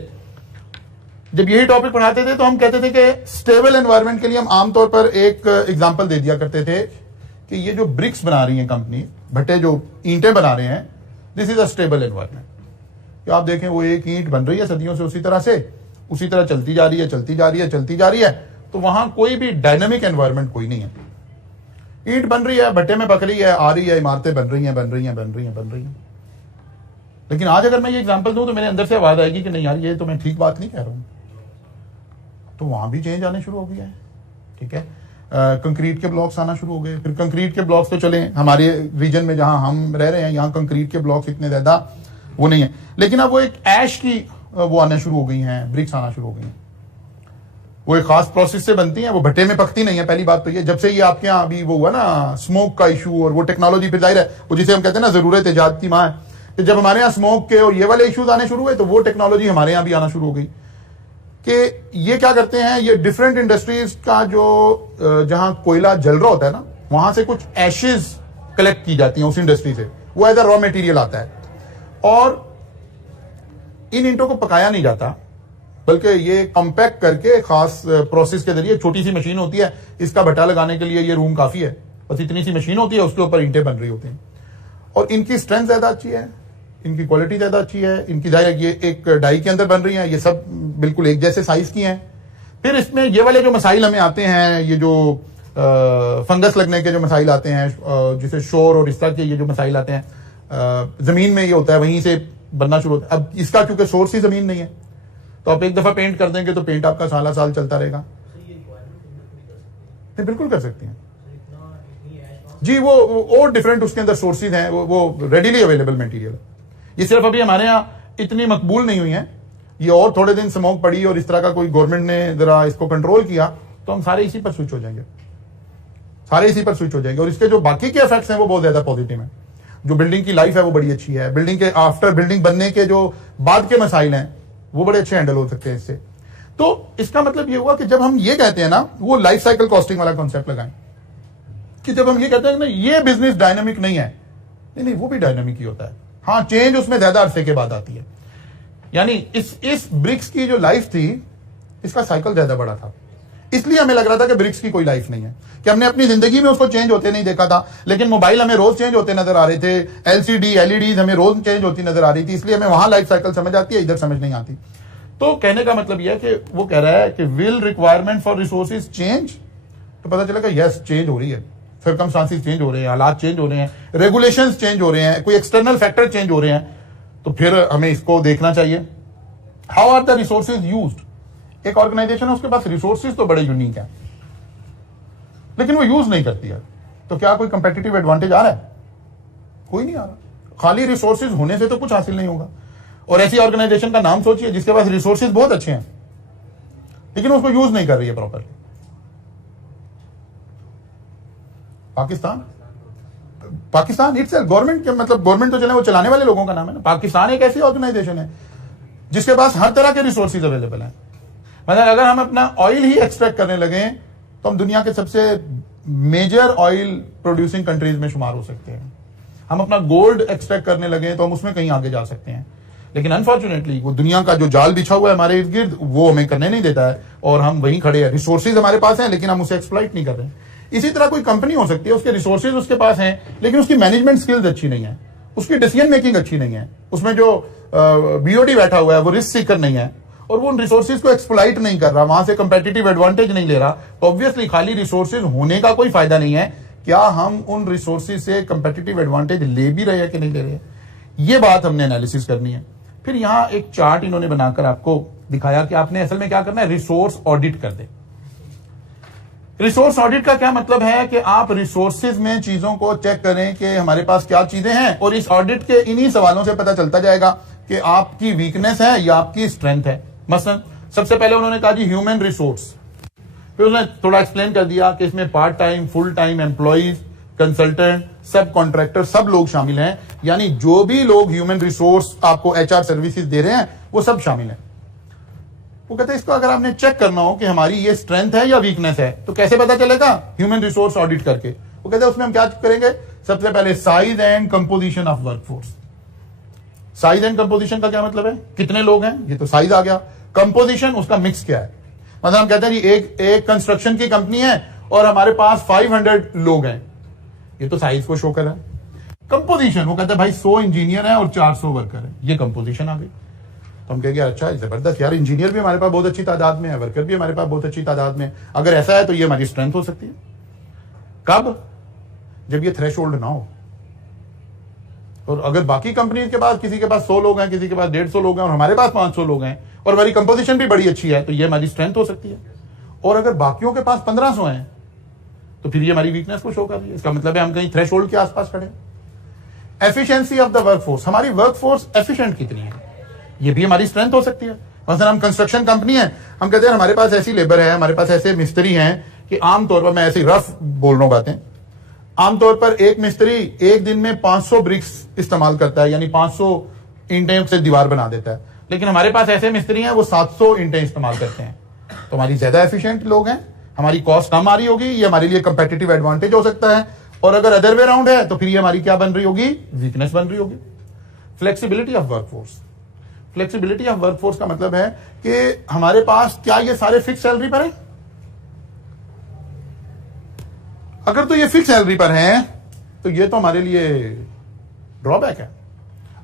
जब यही टॉपिक पढ़ाते थे तो हम कहते थे कि स्टेबल एनवायरनमेंट के लिए हम आमतौर पर एक एग्जांपल दे दिया करते थे कि ये जो ब्रिक्स बना रही है कंपनी, भट्टे जो ईंटें बना रहे हैं, this is a stable environment. कि आप देखें वो एक ईंट बन रही है सदियों से उसी तरह चलती जा रही है, तो वहां कोई भी डायनेमिक एनवायरनमेंट कोई नहीं है। ईंट बन रही है, भट्टे में पक रही है, आ रही है, इमारतें बन रही हैं। लेकिन आज अगर मैं ये एग्जांपल दूं तो मेरे अंदर से आवाज आएगी कि नहीं यार ये तो मैं ठीक बात नहीं कह रहा हूं। तो वहां भी चेंज आने शुरू हो गया है। ठीक है, कंक्रीट के ब्लॉक्स आना शुरू हो गए। फिर कंक्रीट के ब्लॉक्स तो चले, हमारे रीजन में जहां हम रह रहे हैं यहाँ कंक्रीट के ब्लॉक्स इतने ज्यादा वो नहीं है, लेकिन अब वो एक ऐश की वो आना शुरू हो गई हैं, ब्रिक्स आना शुरू हो गई हैं। वो एक खास प्रोसेस से बनती हैं, वो भट्टे में पकती नहीं है। पहली बात तो ये, जब से ये आपके यहाँ अभी वो हुआ ना स्मोक का इशू और वो टेक्नोलॉजी, फिर जाहिर है वो जिसे हम कहते हैं ना जरूरत इजाद की माँ है, कि जब हमारे यहाँ स्मोक के और ये वाले इश्यूज आने शुरू हुए तो वो टेक्नोलॉजी हमारे यहाँ भी आना शुरू हो गई कि ये क्या करते हैं, ये डिफरेंट इंडस्ट्रीज का जो जहां कोयला जल रहा होता है ना, वहां से कुछ एशेज कलेक्ट की जाती हैं उस इंडस्ट्री से, वो एज अ रॉ मटेरियल आता है और इन ईंटों को पकाया नहीं जाता, बल्कि ये कंपैक्ट करके खास प्रोसेस के जरिए, छोटी सी मशीन होती है, इसका भट्टा लगाने के लिए ये रूम काफी है, बस इतनी सी मशीन होती है, उसके ऊपर ईंटें बन रही होती हैं और इनकी स्ट्रेंथ ज्यादा अच्छी है, इनकी क्वालिटी ज्यादा अच्छी है, इनकी ये एक डाई के अंदर बन रही हैं, ये सब बिल्कुल एक जैसे साइज की हैं। फिर इसमें ये वाले जो मसाइल हमें आते हैं, ये जो फंगस लगने के जो मसाइल आते हैं, जिसे शोर और इस तरह के ये जो मसाइल आते हैं, जमीन में ये होता है, वहीं से बनना शुरू होता है। अब इसका क्योंकि सोर्स ही जमीन नहीं है, तो आप एक दफा पेंट कर देंगे तो पेंट आपका साला साल चलता रहेगा। नहीं, बिल्कुल कर सकते हैं जी, वो और डिफरेंट उसके अंदर सोर्सेज हैं, वो रेडीली अवेलेबल मटेरियल है। ये सिर्फ अभी हमारे यहाँ इतनी मकबूल नहीं हुई है, ये और थोड़े दिन स्मोक पड़ी और इस तरह का कोई गवर्नमेंट ने जरा इसको कंट्रोल किया तो हम सारे इसी पर स्विच हो जाएंगे, और इसके जो बाकी के इफेक्ट्स हैं वो बहुत ज्यादा पॉजिटिव हैं। जो बिल्डिंग की लाइफ है वो बड़ी अच्छी है, बिल्डिंग के आफ्टर बिल्डिंग बनने के जो बाद के मसाइल हैं वो बड़े अच्छे हैंडल हो सकते हैं इससे। तो इसका मतलब ये हुआ कि जब हम ये कहते हैं ना, वो लाइफ साइकिल कॉस्टिंग वाला कॉन्सेप्ट लगाएं कि जब हम ये कहते हैं ना ये बिजनेस डायनामिक नहीं है, नहीं वो भी डायनामिक ही होता है। हाँ, चेंज उसमें ज्यादा अरसे के बाद आती है। यानी इस ब्रिक्स की जो लाइफ थी, इसका साइकिल ज्यादा बड़ा था, इसलिए हमें लग रहा था कि ब्रिक्स की कोई लाइफ नहीं है, कि हमने अपनी जिंदगी में उसको चेंज होते नहीं देखा था। लेकिन मोबाइल हमें रोज चेंज होते नजर आ रहे थे, एलसीडी एलईडीज हमें रोज चेंज होती नजर आ रही थी, इसलिए हमें वहां लाइफ साइकिल समझ आती है, इधर समझ नहीं आती। तो कहने का मतलब यह है कि वो कह रहा है कि will requirement for resources change, तो पता चला कि यस चेंज हो रही है, सर्कमस्टांसेस चेंज हो रहे हैं, हालात चेंज हो रहे हैं, रेगुलेशंस चेंज हो रहे हैं, कोई एक्सटर्नल फैक्टर चेंज हो रहे हैं, तो फिर हमें इसको देखना चाहिए। How are the resources used. एक ऑर्गेनाइजेशन है, उसके पास रिसोर्सेज तो बड़े यूनिक है, लेकिन वो यूज नहीं करती है, तो क्या कोई कंपेटिटिव एडवांटेज आ रहा है? कोई नहीं आ रहा। खाली रिसोर्सेज होने से तो कुछ हासिल नहीं होगा। और ऐसी ऑर्गेनाइजेशन का नाम सोचिए जिसके पास रिसोर्सेज बहुत अच्छे हैं, लेकिन उसको यूज नहीं कर रही है प्रॉपरली। पाकिस्तान इट्सेल्फ, गवर्नमेंट के मतलब गवर्नमेंट तो चले, वो चलाने वाले लोगों का नाम है ना। पाकिस्तान एक ऐसी ऑर्गेनाइजेशन है जिसके पास हर तरह के रिसोर्सेज अवेलेबल हैं। मतलब अगर हम अपना ऑयल ही एक्सट्रैक्ट करने लगे तो हम दुनिया के सबसे मेजर ऑयल प्रोड्यूसिंग कंट्रीज में शुमार हो सकते हैं। हम अपना गोल्ड एक्सट्रैक्ट करने लगे तो हम उसमें कहीं आगे जा सकते हैं। लेकिन अनफॉर्चुनेटली वो दुनिया का जो जाल बिछा हुआ है हमारे इर्द गिर्द, वो हमें करने नहीं देता है और हम वहीं खड़े हैं। रिसोर्सेज हमारे पास हैं लेकिन हम उसे एक्सप्लॉइट नहीं कर रहे हैं। इसी तरह कोई कंपनी हो सकती है, उसके रिसोर्सेज उसके पास हैं, लेकिन उसकी मैनेजमेंट स्किल्स अच्छी नहीं है, उसकी डिसीजन मेकिंग अच्छी नहीं है, उसमें जो बीओडी बैठा हुआ है वो रिस्क सीकर नहीं है, और वो उन रिसोर्सेज को एक्सप्लॉइट नहीं कर रहा, वहां से कंपेटिटिव एडवांटेज नहीं ले रहा, तो ऑब्वियसली खाली रिसोर्सेज होने का कोई फायदा नहीं है। क्या हम उन रिसोर्सेज से कंपेटिटिव एडवांटेज ले भी रहे हैं कि नहीं ले रहे हैं, ये बात हमने एनालिसिस करनी है। फिर यहां एक चार्ट इन्होंने बनाकर आपको दिखाया कि आपने असल में क्या करना है, रिसोर्स ऑडिट कर दे। रिसोर्स ऑडिट का क्या मतलब है कि आप रिसोर्सेज में चीजों को चेक करें कि हमारे पास क्या चीजें हैं, और इस ऑडिट के इन्हीं सवालों से पता चलता जाएगा कि आपकी वीकनेस है या आपकी स्ट्रेंथ है। मसलन सबसे पहले उन्होंने कहा जी ह्यूमन रिसोर्स, फिर उन्होंने थोड़ा एक्सप्लेन कर दिया कि इसमें part time, full time employees, consultant, सब कॉन्ट्रैक्टर, सब लोग शामिल हैं, यानी जो भी लोग ह्यूमन रिसोर्स आपको एचआर सर्विसेज दे रहे हैं वो सब शामिल हैं। वो कहते हैं इसको अगर आपने चेक करना हो कि हमारी ये स्ट्रेंथ है या वीकनेस है तो कैसे पता चलेगा, ह्यूमन रिसोर्स ऑडिट करके। वो कहते हैं उसमें हम क्या करेंगे, सबसे पहले size and composition of workforce. Size and composition का क्या मतलब है, कितने लोग हैं, ये तो साइज आ गया। कंपोजिशन, उसका मिक्स क्या है, मतलब हम कहते हैं जी एक कंस्ट्रक्शन की कंपनी है और हमारे पास 500 लोग हैं, ये तो साइज को शो कर रहा है। कंपोजिशन, वो कहते हैं भाई 100 इंजीनियर है और 400 वर्कर है, ये कंपोजिशन आ गई। तो हम कहेंगे अच्छा जबरदस्त यार, इंजीनियर भी हमारे पास बहुत अच्छी तादाद में है, वर्कर भी हमारे पास बहुत अच्छी तादाद में है, अगर ऐसा है तो ये हमारी स्ट्रेंथ हो सकती है। कब, जब ये थ्रेशोल्ड ना हो। और अगर बाकी कंपनी के पास, किसी के पास 100 लोग हैं, किसी के पास 150 लोग हैं और हमारे पास 500 लोग हैं और हमारी कंपोजिशन भी बड़ी अच्छी है, तो ये हमारी स्ट्रेंथ हो सकती है। और अगर बाकियों के पास 1500 हैं तो फिर ये हमारी वीकनेस को शो कर रही है। इसका मतलब है हम कहीं थ्रेशोल्ड के आसपास खड़े। एफिशिएंसी ऑफ द वर्कफोर्स, हमारी वर्कफोर्स एफिशिएंट कितनी है, ये भी हमारी स्ट्रेंथ हो सकती है। मतलब हम कंस्ट्रक्शन कंपनी है, हम कहते हैं हमारे पास ऐसी लेबर है, हमारे पास ऐसे मिस्त्री हैं कि आमतौर पर, मैं ऐसी रफ बोल रहा हूं बातें, आमतौर पर एक मिस्त्री एक दिन में 500 ब्रिक्स इस्तेमाल करता है, यानी 500 ईंटें से दीवार बना देता है। लेकिन हमारे पास ऐसे मिस्त्री हैं वो 700 ईंटें इस्तेमाल करते हैं, तो हमारी ज्यादा एफिशिएंट लोग हैं, हमारी कॉस्ट कम आ रही होगी, ये हमारे लिए कंपेटिटिव एडवांटेज हो सकता है। और अगर अदर वे राउंड है तो फिर ये हमारी क्या बन रही होगी, वीकनेस बन रही होगी। Flexibility of workforce, flexibility of workforce का मतलब है कि हमारे पास क्या ये सारे फिक्स सैलरी पर है, अगर तो ये फिक्स सैलरी पर हैं तो ये तो हमारे लिए ड्रॉबैक है।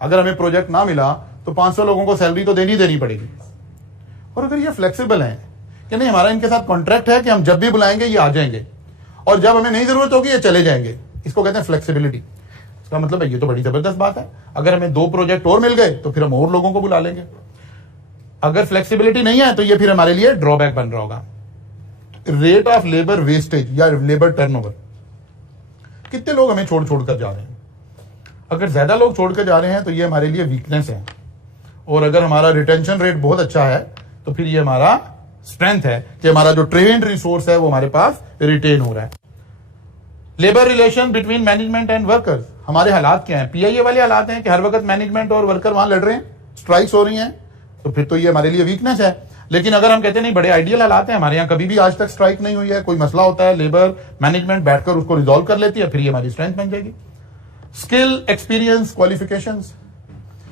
अगर हमें प्रोजेक्ट ना मिला तो 500 लोगों को सैलरी तो देनी पड़ेगी। और अगर ये फ्लेक्सिबल है कि नहीं, हमारा इनके साथ कॉन्ट्रैक्ट है कि हम जब भी बुलाएंगे ये आ जाएंगे और जब हमें नहीं जरूरत होगी ये चले जाएंगे, इसको कहते हैं फ्लेक्सिबिलिटी। इसका मतलब है ये तो बड़ी जबरदस्त बात है, अगर हमें 2 प्रोजेक्ट और मिल गए तो फिर हम और लोगों को बुला लेंगे। अगर फ्लेक्सिबिलिटी नहीं है तो ये फिर हमारे लिए ड्रॉबैक बन रहा होगा। रेट ऑफ लेबर वेस्टेज या लेबर टर्नओवर, कितने लोग हमें छोड़ कर जा रहे हैं, अगर ज्यादा लोग छोड़ कर जा रहे हैं तो ये हमारे लिए वीकनेस है। और अगर हमारा रिटेंशन रेट बहुत अच्छा है तो फिर ये हमारा स्ट्रेंथ है कि हमारा जो ट्रेन्ड रिसोर्स है वो हमारे पास रिटेन हो रहा है। Labour relation between management and workers, हमारे हालात क्या हैं, पीआईए वाले हालात हैं कि हर वक्त मैनेजमेंट और वर्कर वहां लड़ रहे हैं, स्ट्राइक्स हो रही हैं, तो फिर तो ये हमारे लिए वीकनेस है। लेकिन अगर हम कहते हैं नहीं बड़े आइडियल हालात हैं, हमारे यहाँ कभी भी आज तक स्ट्राइक नहीं हुई है, कोई मसला होता है लेबर मैनेजमेंट बैठकर उसको रिजॉल्व कर लेती है, फिर ये हमारी स्ट्रेंथ बन जाएगी। स्किल, एक्सपीरियंस, क्वालिफिकेशंस,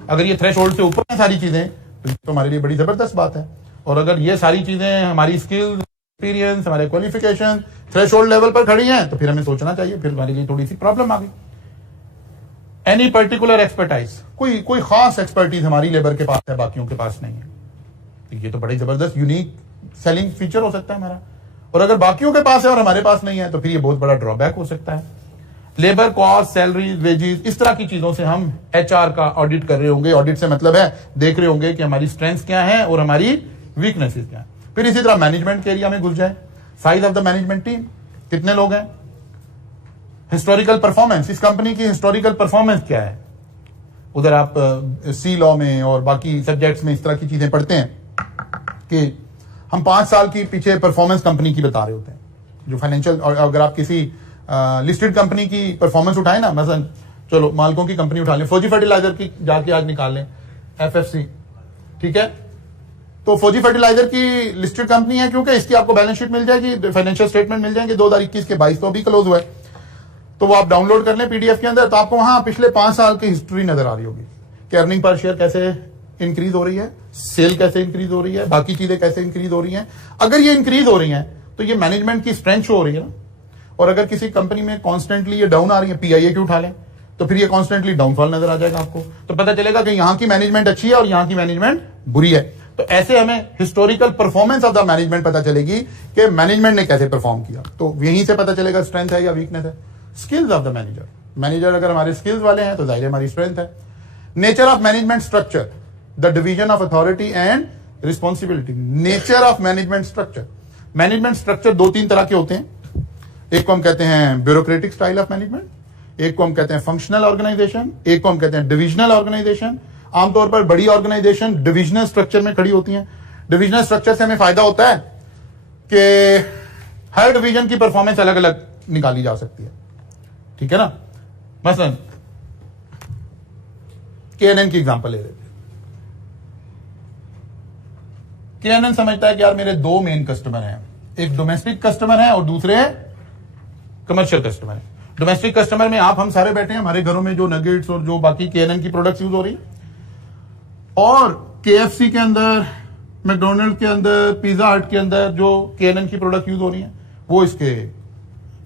अगर ये थ्रेशोल्ड से ऊपर है सारी चीजें तो हमारे लिए बड़ी जबरदस्त बात है। और अगर ये सारी चीजें, हमारी स्किल, एक्सपीरियंस, हमारे क्वालिफिकेशन थ्रेशोल्ड लेवल पर खड़ी हैं तो फिर हमें सोचना चाहिए, फिर हमारे लिए थोड़ी सी प्रॉब्लम आ गई। एनी पर्टिकुलर एक्सपर्टाइज, कोई खास एक्सपर्टीज हमारी लेबर के पास है, बाकियों के पास नहीं है, ये तो बड़ी जबरदस्त यूनिक सेलिंग फीचर हो सकता है हमारा। और अगर बाकियों के पास है और हमारे पास नहीं है तो फिर ये बहुत बड़ा ड्रॉबैक हो सकता है। लेबर कॉस्ट, सैलरी, वेजेस, इस तरह की चीजों से हम एचआर का ऑडिट कर रहे होंगे। ऑडिट से मतलब है देख रहे होंगे कि हमारी स्ट्रेंथ्स क्या है और हमारी वीकनेसेस क्या है। फिर इसी तरह मैनेजमेंट के एरिया में घुस जाए, size of the management team, कितने लोग हैं, हिस्टोरिकल परफॉर्मेंस, इस कंपनी की हिस्टोरिकल परफॉर्मेंस क्या है। उधर आप सी लॉ में और बाकी सब्जेक्ट्स में इस तरह की चीजें पढ़ते हैं कि हम 5 साल की पीछे परफॉर्मेंस कंपनी की बता रहे होते हैं, जो फाइनेंशियल। और अगर आप किसी लिस्टेड कंपनी की परफॉर्मेंस उठाए ना, मतलब चलो मालकों की कंपनी उठा लें, फौजी फर्टिलाइजर की जाके आज निकाल लें, एफएफसी, ठीक है, तो फौजी फर्टिलाइजर की लिस्टेड कंपनी है क्योंकि इसकी आपको बैलेंस शीट मिल जाएगी, फाइनेंशियल स्टेटमेंट मिल जाएंगे 2021 के 22 तो अभी क्लोज हुआ है, तो वो आप डाउनलोड कर लें पीडीएफ के अंदर, तो आपको वहां पिछले 5 साल की हिस्ट्री नजर आ रही होगी कि अर्निंग पर शेयर कैसे इंक्रीज हो रही है, सेल कैसे इंक्रीज हो रही है, बाकी चीजें कैसे इंक्रीज हो रही हैं। अगर ये इंक्रीज हो रही हैं तो ये मैनेजमेंट की स्ट्रेंथ शो हो रही है ना। और अगर किसी कंपनी में कॉन्स्टेंटली ये डाउन आ रही है, पीआईए की उठा लें, तो फिर ये कॉन्स्टेंटली डाउनफॉल नजर आ जाएगा आपको, तो पता चलेगा कि यहां की मैनेजमेंट अच्छी है और यहां की मैनेजमेंट बुरी है। तो ऐसे हमें historical performance of the management पता चलेगी कि मैनेजमेंट ने कैसे परफॉर्म किया, तो यहीं से पता चलेगा स्ट्रेंथ है या वीकनेस है। Skills of the manager, manager अगर हमारे स्किल्स वाले हैं तो जाहिर है हमारी स्ट्रेंथ है। Nature of management structure, the division of authority and responsibility. Nature of management structure, management structure दो तीन तरह के होते हैं। एक को हम कहते हैं ब्यूरोक्रेटिक स्टाइल ऑफ मैनेजमेंट, एक को हम कहते हैं फंक्शनल ऑर्गेनाइजेशन, एक को हम कहते हैं डिविजनल ऑर्गेनाइजेशन। आमतौर पर बड़ी ऑर्गेनाइजेशन डिविजनल स्ट्रक्चर में खड़ी होती हैं। डिविजनल स्ट्रक्चर से हमें फायदा होता है कि हर डिवीजन की परफॉर्मेंस अलग अलग निकाली जा सकती है, ठीक है ना। मसलन केएनएन की एग्जांपल ले लेते हैं। केएनएन समझता है कि यार मेरे दो मेन कस्टमर हैं, एक डोमेस्टिक कस्टमर है और दूसरे कमर्शियल कस्टमर है। डोमेस्टिक कस्टमर में आप हम सारे बैठे हैं, हमारे घरों में जो नगेट्स और जो बाकी केएनएन की प्रोडक्ट्स यूज हो रही, और केएफसी के अंदर, मैकडोनल्ड के अंदर, पिज्जा हट के अंदर जो केएनएन की प्रोडक्ट यूज हो रही है वो इसके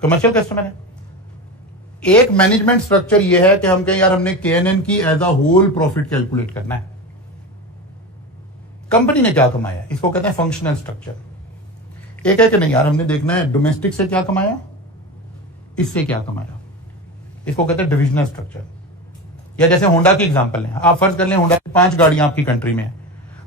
कमर्शियल कस्टमर है। एक मैनेजमेंट स्ट्रक्चर ये है कि हम कहें यार हमने केएनएन की as a whole profit calculate करना है, कंपनी ने क्या कमाया, इसको कहते हैं फंक्शनल स्ट्रक्चर। एक है कि नहीं यार हमने देखना है डोमेस्टिक से क्या कमाया, इससे क्या कमाया, इसको कहते हैं डिविजनल स्ट्रक्चर। या जैसे होंडा की एग्जांपल है, आप फर्ज कर लें होंडा की 5 गाड़ियां आपकी कंट्री में है,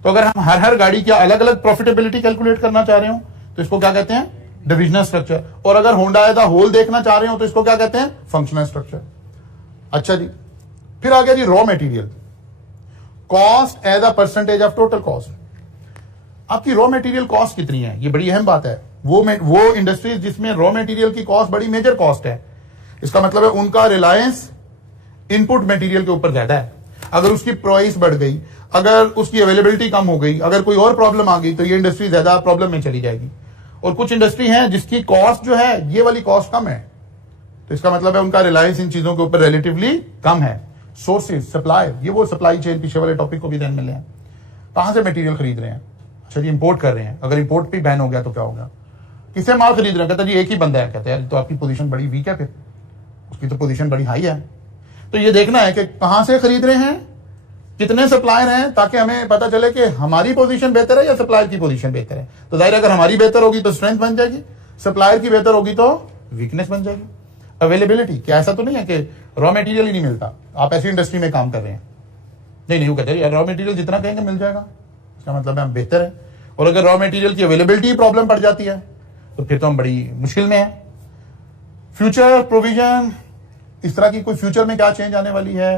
तो अगर हम हर गाड़ी की अलग अलग प्रॉफिटेबिलिटी कैलकुलेट करना चाह रहे हो तो इसको क्या कहते हैं, डिविजनल स्ट्रक्चर। और अगर होंडा एज अ होल देखना चाह रहे हो तो इसको क्या कहते हैं, फंक्शनल स्ट्रक्चर। अच्छा जी, फिर आ गया जी raw material cost as a percentage of total cost. आपकी रॉ मटेरियल कॉस्ट कितनी है, ये बड़ी अहम बात है। वो इंडस्ट्रीज जिसमें रॉ मटेरियल की कॉस्ट बड़ी मेजर कॉस्ट है, इसका मतलब है उनका रिलायंस इनपुट मटेरियल के ऊपर ज्यादा है। अगर उसकी प्राइस बढ़ गई, अगर उसकी अवेलेबिलिटी कम हो गई, अगर कोई और प्रॉब्लम आ गई तो ये इंडस्ट्री ज्यादा प्रॉब्लम में चली जाएगी। और कुछ इंडस्ट्री है जिसकी कॉस्ट जो है ये वाली कॉस्ट कम है, तो इसका मतलब है उनका रिलायंस इन चीजों के ऊपर रिलेटिवली कम है। सोर्सेज, सप्लाई, ये वो सप्लाई चेन पीछे वाले टॉपिक को भी ध्यान में लें। कहां से मटेरियल खरीद रहे हैं, अच्छा जी इंपोर्ट कर रहे हैं, अगर इंपोर्ट पे बैन हो गया तो क्या होगा, किससे माल खरीद रहे हैं, कहता जी एक ही बंदा है, कहते हैं तो आपकी पोजीशन बड़ी वीक है, फिर उसकी तो पोजीशन बड़ी हाई है। तो ये देखना है कि कहां से खरीद रहे हैं, कितने सप्लायर हैं, ताकि हमें पता चले कि हमारी पोजीशन बेहतर है या सप्लायर की पोजीशन बेहतर है। तो जाहिर अगर हमारी बेहतर होगी तो स्ट्रेंथ बन जाएगी, सप्लायर की बेहतर होगी तो वीकनेस बन जाएगी। अवेलेबिलिटी, क्या ऐसा तो नहीं है कि रॉ मटेरियल ही नहीं मिलता, आप ऐसी इंडस्ट्री में काम कर रहे हैं, नहीं वो कहते हैं रॉ मटेरियल जितना कहेंगे मिल जाएगा, इसका मतलब है हम बेहतर है। और अगर रॉ मटेरियल की अवेलेबिलिटी प्रॉब्लम पड़ जाती है तो फिर तो हम बड़ी मुश्किल में है। फ्यूचर प्रोविजन, इस तरह की कोई फ्यूचर में क्या चेंज आने वाली है,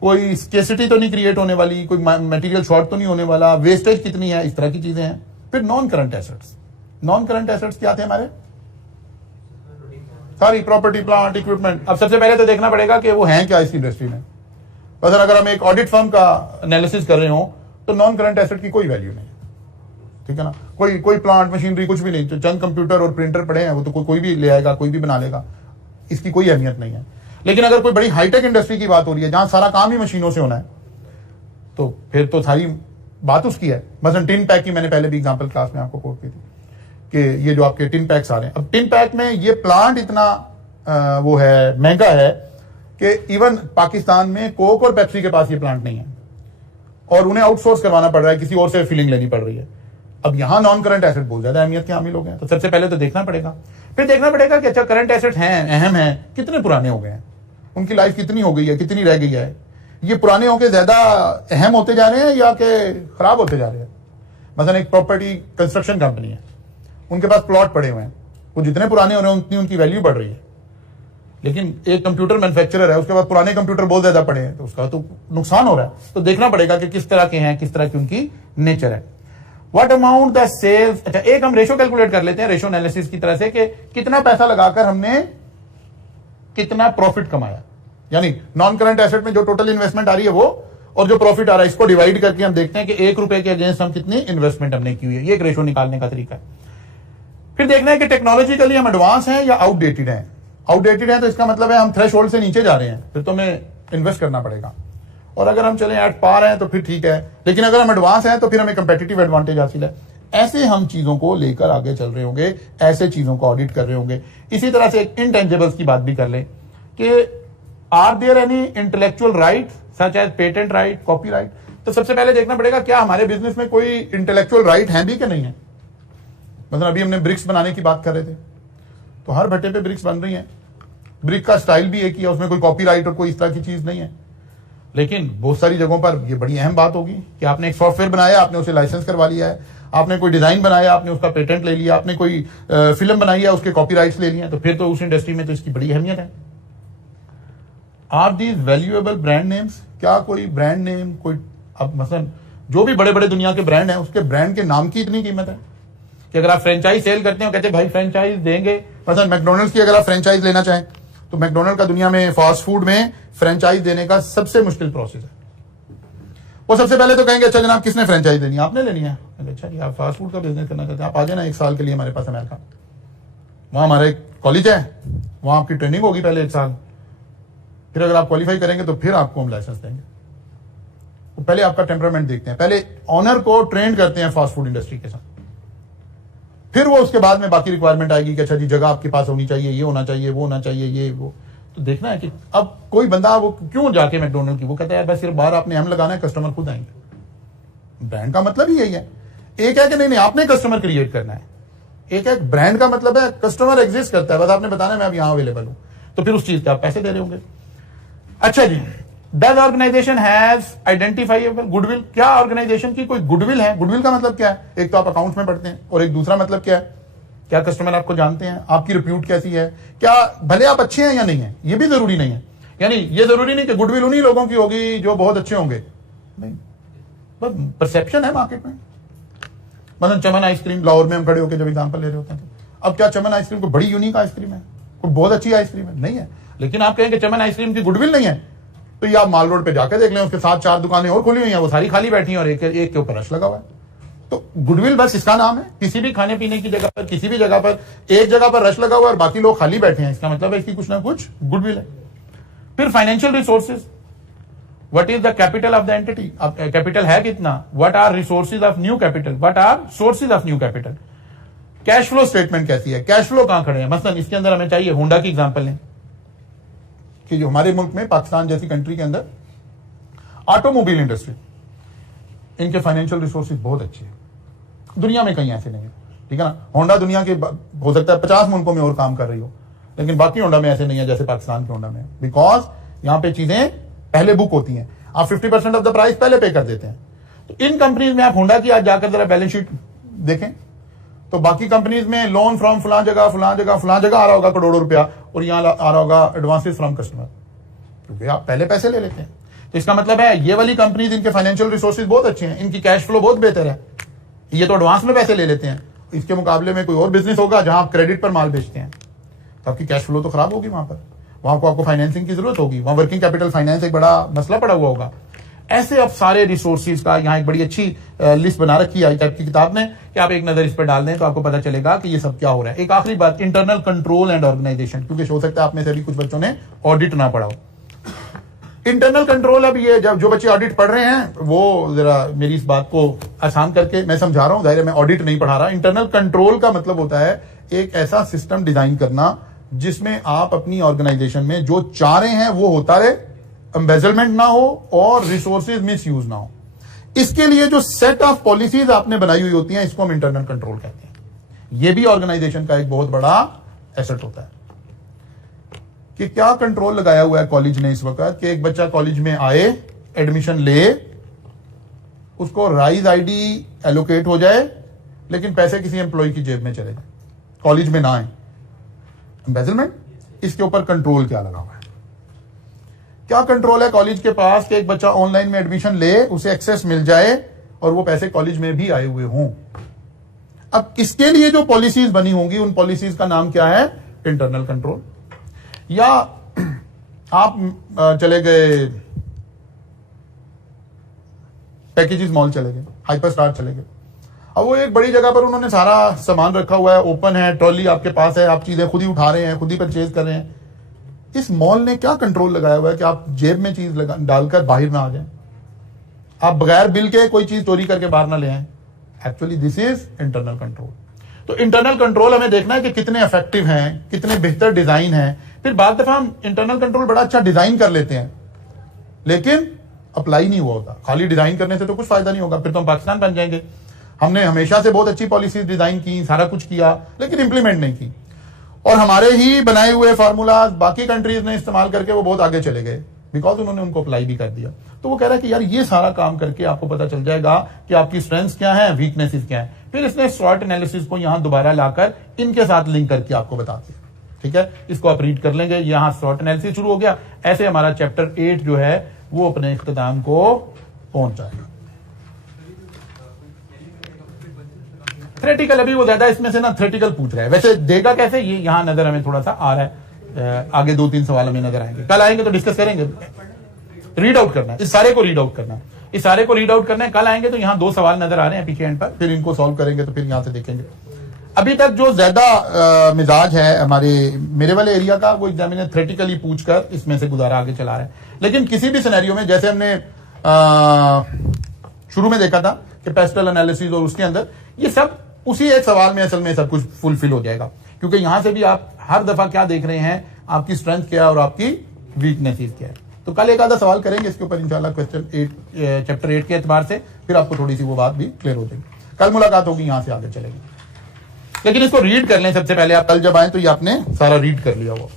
कोई स्केसिटी तो नहीं क्रिएट होने वाली, कोई मटेरियल शॉर्ट तो नहीं होने वाला, वेस्टेज कितनी है, इस तरह की चीजें हैं। फिर non current assets, non current assets क्या थे हमारे, सारी प्रॉपर्टी, प्लांट, इक्विपमेंट। अब सबसे पहले तो देखना पड़ेगा कि वो हैं क्या इस इंडस्ट्री में। बस अगर हम एक ऑडिट फर्म का एनालिसिस कर रहे हो तो नॉन करंट एसेट की कोई वैल्यू नहीं, ठीक है ना। कोई प्लांट मशीनरी कुछ भी नहीं, तो चंद कंप्यूटर और प्रिंटर पड़े हैं, वो तो कोई भी ले आएगा, कोई भी बना लेगा, इसकी कोई अहमियत नहीं है। लेकिन अगर कोई बड़ी हाईटेक इंडस्ट्री की बात हो रही है जहां सारा काम ही मशीनों से होना है, तो फिर तो सारी बात उसकी है। मतलब टिन पैक की मैंने पहले भी एग्जांपल क्लास में आपको कोट की थी कि ये जो आपके टिन पैक्स आ रहे हैं, अब टिन पैक में ये प्लांट इतना वो है, महंगा है कि इवन पाकिस्तान में कोक और पेप्सी के पास ये प्लांट नहीं है और उन्हें आउटसोर्स करवाना पड़ रहा है, किसी और से फिलिंग लेनी पड़ रही है। अब यहां नॉन करंट एसेट बहुत ज्यादा अहमियत के हामिल हो गए, तो सबसे पहले तो देखना पड़ेगा। फिर देखना पड़ेगा कि अच्छा करंट एसेट हैं, अहम हैं, कितने पुराने हो गए हैं, उनकी लाइफ कितनी हो गई है, कितनी रह गई है, ये पुराने होकर ज्यादा अहम होते जा रहे हैं या कि खराब होते जा रहे हैं। मतलब एक प्रॉपर्टी कंस्ट्रक्शन कंपनी है, उनके पास प्लॉट पड़े हुए हैं, वो जितने पुराने हो रहे हैं उतनी उनकी वैल्यू बढ़ रही है। लेकिन एक कंप्यूटर मैन्युफैक्चरर है, उसके पास पुराने कंप्यूटर बहुत ज्यादा पड़े हैं, तो उसका तो नुकसान हो रहा है। तो देखना पड़ेगा कि किस तरह के हैं, किस तरह की उनकी नेचर है। व्हाट अमाउंट द सेल्स, अच्छा एक हम रेशो कैलकुलेट कर लेते हैं रेशो एनालिसिस की तरह से कि कितना पैसा लगाकर हमने कितना प्रॉफिट कमाया, यानी नॉन करंट एसेट में जो टोटल इन्वेस्टमेंट आ रही है वो, और जो प्रॉफिट आ रहा है इसको डिवाइड करके हम देखते हैं कि 1 रुपए के अगेंस्ट हम कितनी इन्वेस्टमेंट हमने की हुई है। ये एक रेशो निकालने का तरीका है। फिर देखना है कि टेक्नोलॉजिकली हम एडवांस हैं या आउटडेटेड हैं। आउटडेटेड है तो इसका मतलब है हम थ्रेशोल्ड से नीचे जा रहे हैं, फिर तो हमें इन्वेस्ट करना पड़ेगा। और अगर हम चले एट पार हैं तो फिर ठीक है, लेकिन अगर हम एडवांस हैं तो फिर हमें कंपेटिटिव एडवांटेज हासिल है। ऐसे हम चीजों को लेकर आगे चल रहे होंगे, ऐसे चीजों को ऑडिट कर रहे होंगे। इसी तरह से एक इंटेंजिबल्स की बात भी कर लें कि are there any intellectual right such as patent right, copyright. Right सबसे पहले देखना पड़ेगा क्या हमारे बिजनेस में कोई इंटेलेक्चुअल राइट है भी कि नहीं है। मतलब अभी हमने ब्रिक्स बनाने की बात कर रहे थे, तो हर भट्टे पे ब्रिक्स बन रही हैं, ब्रिक का स्टाइल भी एक ही है, उसमें कोई कॉपीराइट और कोई इस तरह की चीज नहीं है। लेकिन बहुत सारी जगहों पर ये बड़ी अहम बात होगी कि आपने एक सॉफ्टवेयर बनाया, आपने उसे लाइसेंस करवा लिया है, आपने कोई डिजाइन बनाया, आपने उसका पेटेंट ले लिया, आपने कोई फिल्म बनाई है, उसके कॉपीराइट्स ले लिए, तो फिर तो उस इंडस्ट्री में तो इसकी बड़ी अहमियत है। Are these valuable brand names, क्या कोई ब्रांड नेम, कोई अब मसलन जो भी बड़े बड़े दुनिया के ब्रांड हैं, उसके ब्रांड के नाम की इतनी कीमत है कि अगर आप फ्रेंचाइज सेल करते हो, कहते हैं भाई फ्रेंचाइज देंगे। मतलब मैकडोनल्ड्स की अगर आप फ्रेंचाइज लेना चाहें तो मैकडोनल्ड का दुनिया में फास्ट फूड में फ्रेंचाइज देने का सबसे मुश्किल प्रोसेस है। वो सबसे पहले तो कहेंगे अच्छा जनाब किसने फ्रेंचाइज देनी है, आपने लेनी है। अच्छा जी आप फास्ट फूड का बिजनेस करना चाहते हैं, आप आ जाए ना 1 साल के लिए हमारे पास अमेरिका, वहां हमारे कॉलेज है, वहां आपकी ट्रेनिंग होगी पहले 1 साल, फिर अगर आप क्वालिफाई करेंगे तो फिर आपको हम लाइसेंस देंगे। तो पहले आपका टेम्परामेंट देखते हैं, पहले ऑनर को ट्रेन करते हैं फास्ट फूड इंडस्ट्री के साथ, फिर वो उसके बाद में बाकी रिक्वायरमेंट आएगी कि अच्छा जी जगह आपके पास होनी चाहिए, ये होना चाहिए, वो होना चाहिए, ये वो। तो देखना है कि अब कोई बंदा वो क्यों जाके मैकडोनल्ड की, वो कहता है यार बस सिर्फ बाहर आपने हम लगाना है, कस्टमर खुद आएंगे। ब्रांड का मतलब ही यही है। एक है कि नहीं आपने कस्टमर क्रिएट करना है, एक है ब्रांड का मतलब है कस्टमर एग्जिस्ट करता है, बस आपने बताना है मैं अब यहां अवेलेबल हूं, तो फिर उस चीज के आप पैसे दे रहे होंगे। अच्छा जी, डज ऑर्गेनाइजेशन हैज आइडेंटिफाइएबल गुडविल, क्या ऑर्गेनाइजेशन की कोई गुडविल है। गुडविल का मतलब क्या है, एक तो आप अकाउंट्स में पढ़ते हैं, और एक दूसरा मतलब क्या है, क्या कस्टमर आपको जानते हैं, आपकी रिप्यूट कैसी है, क्या भले आप अच्छे हैं या नहीं है, ये भी जरूरी नहीं है। यानी ये जरूरी नहीं कि गुडविल उन्हीं लोगों की होगी जो बहुत अच्छे होंगे, नहीं, बस परसेप्शन है मार्केट में। मतलब चमन आइसक्रीम, लाहौर में हम खड़े होकर जब एग्जांपल ले रहे होते हैं, अब क्या चमन आइसक्रीम कोई बड़ी यूनिक आइसक्रीम है, कोई बहुत अच्छी आइसक्रीम है, नहीं है। लेकिन आप कहेंगे चमन आइसक्रीम की गुडविल नहीं है, तो ये आप माल रोड पे जाकर देख लें, उसके साथ 4 दुकानें और खुली हुई हैं, वो सारी खाली बैठी हैं और एक के ऊपर रश लगा हुआ है। तो गुडविल बस इसका नाम है। किसी भी खाने पीने की जगह पर, किसी भी जगह पर एक जगह पर रश लगा हुआ है और बाकी लोग खाली बैठे हैं, इसका मतलब है इसकी कुछ ना कुछ गुडविल है। फिर financial resources, what is the capital of the entity, अब कैपिटल है कितना, what are resources of new capital, what are sources of new capital. Cash flow statement कैसी है, कैश फ्लो कहां खड़े हैं। मतलब इसके अंदर हमें चाहिए, होंडा की एग्जांपल लें कि जो हमारे मुल्क में पाकिस्तान जैसी कंट्री के अंदर ऑटोमोबाइल इंडस्ट्री, इनके फाइनेंशियल रिसोर्सेज बहुत अच्छे हैं, दुनिया में कहीं ऐसे नहीं है, ठीक है ना। होंडा दुनिया के हो सकता है 50 मुल्कों में और काम कर रही हो, लेकिन बाकी होंडा में ऐसे नहीं है जैसे पाकिस्तान के होंडा में, बिकॉज यहां पे चीजें पहले बुक होती हैं, आप 50% ऑफ द प्राइस पहले पे कर देते हैं। तो इन कंपनीज में आप होंडा की आज जाकर जरा बैलेंस शीट देखें तो बाकी कंपनीज में लोन फ्रॉम फलां जगह फलां जगह फलां जगह आ रहा होगा करोड़ों रुपया, और यहां आ रहा होगा एडवांसेस फ्रॉम कस्टमर, क्योंकि आप पहले पैसे ले लेते हैं। तो इसका मतलब है ये वाली कंपनीज, इनके फाइनेंशियल रिसोर्सेज बहुत अच्छे हैं, इनकी कैश फ्लो बहुत बेहतर है, ये तो एडवांस में पैसे ले लेते हैं। इसके मुकाबले में कोई और बिजनेस होगा जहां आप क्रेडिट पर माल बेचते हैं, तो आपकी कैश फ्लो तो खराब होगी, वहां पर वहां को आपको फाइनेंसिंग की जरूरत होगी, वहां वर्किंग कैपिटल फाइनेंस एक बड़ा मसला पड़ा हुआ होगा। ऐसे अब सारे रिसोर्सेज का यहाँ एक बड़ी अच्छी लिस्ट बना रखी है टाइप की किताब ने, कि आप एक नजर इस पर डाल दें तो आपको पता चलेगा कि ये सब क्या हो रहा है। एक आखिरी बात, इंटरनल कंट्रोल एंड ऑर्गेनाइजेशन, क्योंकि हो सकता है आप में से भी कुछ बच्चों ने ऑडिट ना पढ़ा हो। इंटरनल कंट्रोल, अब ये जब जो बच्चे ऑडिट पढ़ रहे हैं वो जरा मेरी इस बात को आसान करके मैं समझा रहा हूं, जाहिर है मैं ऑडिट नहीं पढ़ा रहा। इंटरनल कंट्रोल का मतलब होता है एक ऐसा सिस्टम डिजाइन करना जिसमें आप अपनी ऑर्गेनाइजेशन में जो चाह रहे हैं वो होता रहे, एम्बेजलमेंट ना हो और रिसोर्सेज मिस यूज ना हो। इसके लिए जो सेट ऑफ पॉलिसीज आपने बनाई हुई होती हैं, इसको हम इंटरनल कंट्रोल कहते हैं। यह भी ऑर्गेनाइजेशन का एक बहुत बड़ा एसेट होता है कि क्या कंट्रोल लगाया हुआ है कॉलेज ने इस वक्त कि एक बच्चा कॉलेज में आए, एडमिशन ले, उसको राइज आईडी एलोकेट हो जाए, लेकिन पैसे किसी एम्प्लॉय की जेब में चले जाए, कॉलेज में ना आए। एम्बेजलमेंट, इसके ऊपर कंट्रोल क्या लगा हुआ है, क्या कंट्रोल है कॉलेज के पास कि एक बच्चा ऑनलाइन में एडमिशन ले, उसे एक्सेस मिल जाए और वो पैसे कॉलेज में भी आए हुए हों। अब इसके लिए जो पॉलिसीज बनी होंगी, उन पॉलिसीज का नाम क्या है, इंटरनल कंट्रोल। या आप चले गए पैकेजेस मॉल, चले गए हाइपर स्टार चले गए, अब वो एक बड़ी जगह पर उन्होंने सारा सामान रखा हुआ है, ओपन है, ट्रॉली आपके पास है, आप चीजें खुद ही उठा रहे हैं, खुद ही परचेज कर रहे हैं। इस मॉल ने क्या कंट्रोल लगाया हुआ है कि आप जेब में चीज डालकर बाहर ना आ जाए, आप बगैर बिल के कोई चीज चोरी करके बाहर ना ले आए। Actually this is internal control. तो इंटरनल कंट्रोल हमें देखना है कि कितने इफेक्टिव हैं, कितने बेहतर डिजाइन हैं। फिर बाद दफा हम इंटरनल कंट्रोल बड़ा अच्छा डिजाइन कर लेते हैं लेकिन अप्लाई नहीं हुआ होता। खाली डिजाइन करने से तो कुछ फायदा नहीं होगा, फिर तो हम पाकिस्तान बन जाएंगे। हमने हमेशा से बहुत अच्छी पॉलिसीज डिजाइन की, सारा कुछ किया, लेकिन इंप्लीमेंट नहीं की, और हमारे ही बनाए हुए फार्मूला बाकी कंट्रीज ने इस्तेमाल करके वो बहुत आगे चले गए बिकॉज उन्होंने उनको अप्लाई भी कर दिया। तो वो कह रहा है कि यार ये सारा काम करके आपको पता चल जाएगा कि आपकी स्ट्रेंथ्स क्या है, वीकनेसेस क्या है। फिर इसने स्वॉट एनालिसिस को यहां दोबारा लाकर इनके साथ लिंक करके आपको बता दिया। ठीक है, इसको आप रीड कर लेंगे। यहां स्वॉट एनालिसिस शुरू हो गया। ऐसे हमारा चैप्टर 8 जो है वो अपने इख्तिताम को पहुंच जाएगा। थ्रेटिकल अभी वो ज्यादा इसमें से ना थ्रेटिकल पूछ रहा है, वैसे देगा कैसे ये यहां नजर हमें थोड़ा सा आ रहा है। आगे 2-3 सवाल हमें नजर आएंगे, कल आएंगे तो डिस्कस करेंगे। रीड आउट करना है, इस सारे को रीड आउट करना है, इस सारे को रीड आउट करना है। कल आएंगे तो यहाँ 2 सवाल नजर आ रहे हैं पीछे एंड पर, फिर इनको सॉल्व करेंगे तो फिर यहां से देखेंगे। अभी तक जो ज्यादा मिजाज है हमारे मेरे वाले एरिया का, वो एग्जामिनर थ्रेटिकली पूछकर इसमें से गुजारा आगे चला रहा है। लेकिन किसी भी सिनेरियो में, जैसे हमने शुरू में देखा था कि पेस्टल एनालिसिस और उसके अंदर ये सब उसी एक सवाल में असल में सब कुछ फुलफिल हो जाएगा, क्योंकि यहां से भी आप हर दफा क्या देख रहे हैं, आपकी स्ट्रेंथ क्या है और आपकी वीकनेसेस क्या है। तो कल एक आधा सवाल करेंगे इसके ऊपर इंशाल्लाह क्वेश्चन 8 चैप्टर 8 के एतबार से, फिर आपको थोड़ी सी वो बात भी क्लियर हो जाएगी। कल मुलाकात होगी, यहां से आगे चलेगी। लेकिन इसको रीड कर लें सबसे पहले। आप कल जब आए तो ये आपने सारा रीड कर लिया हुआ।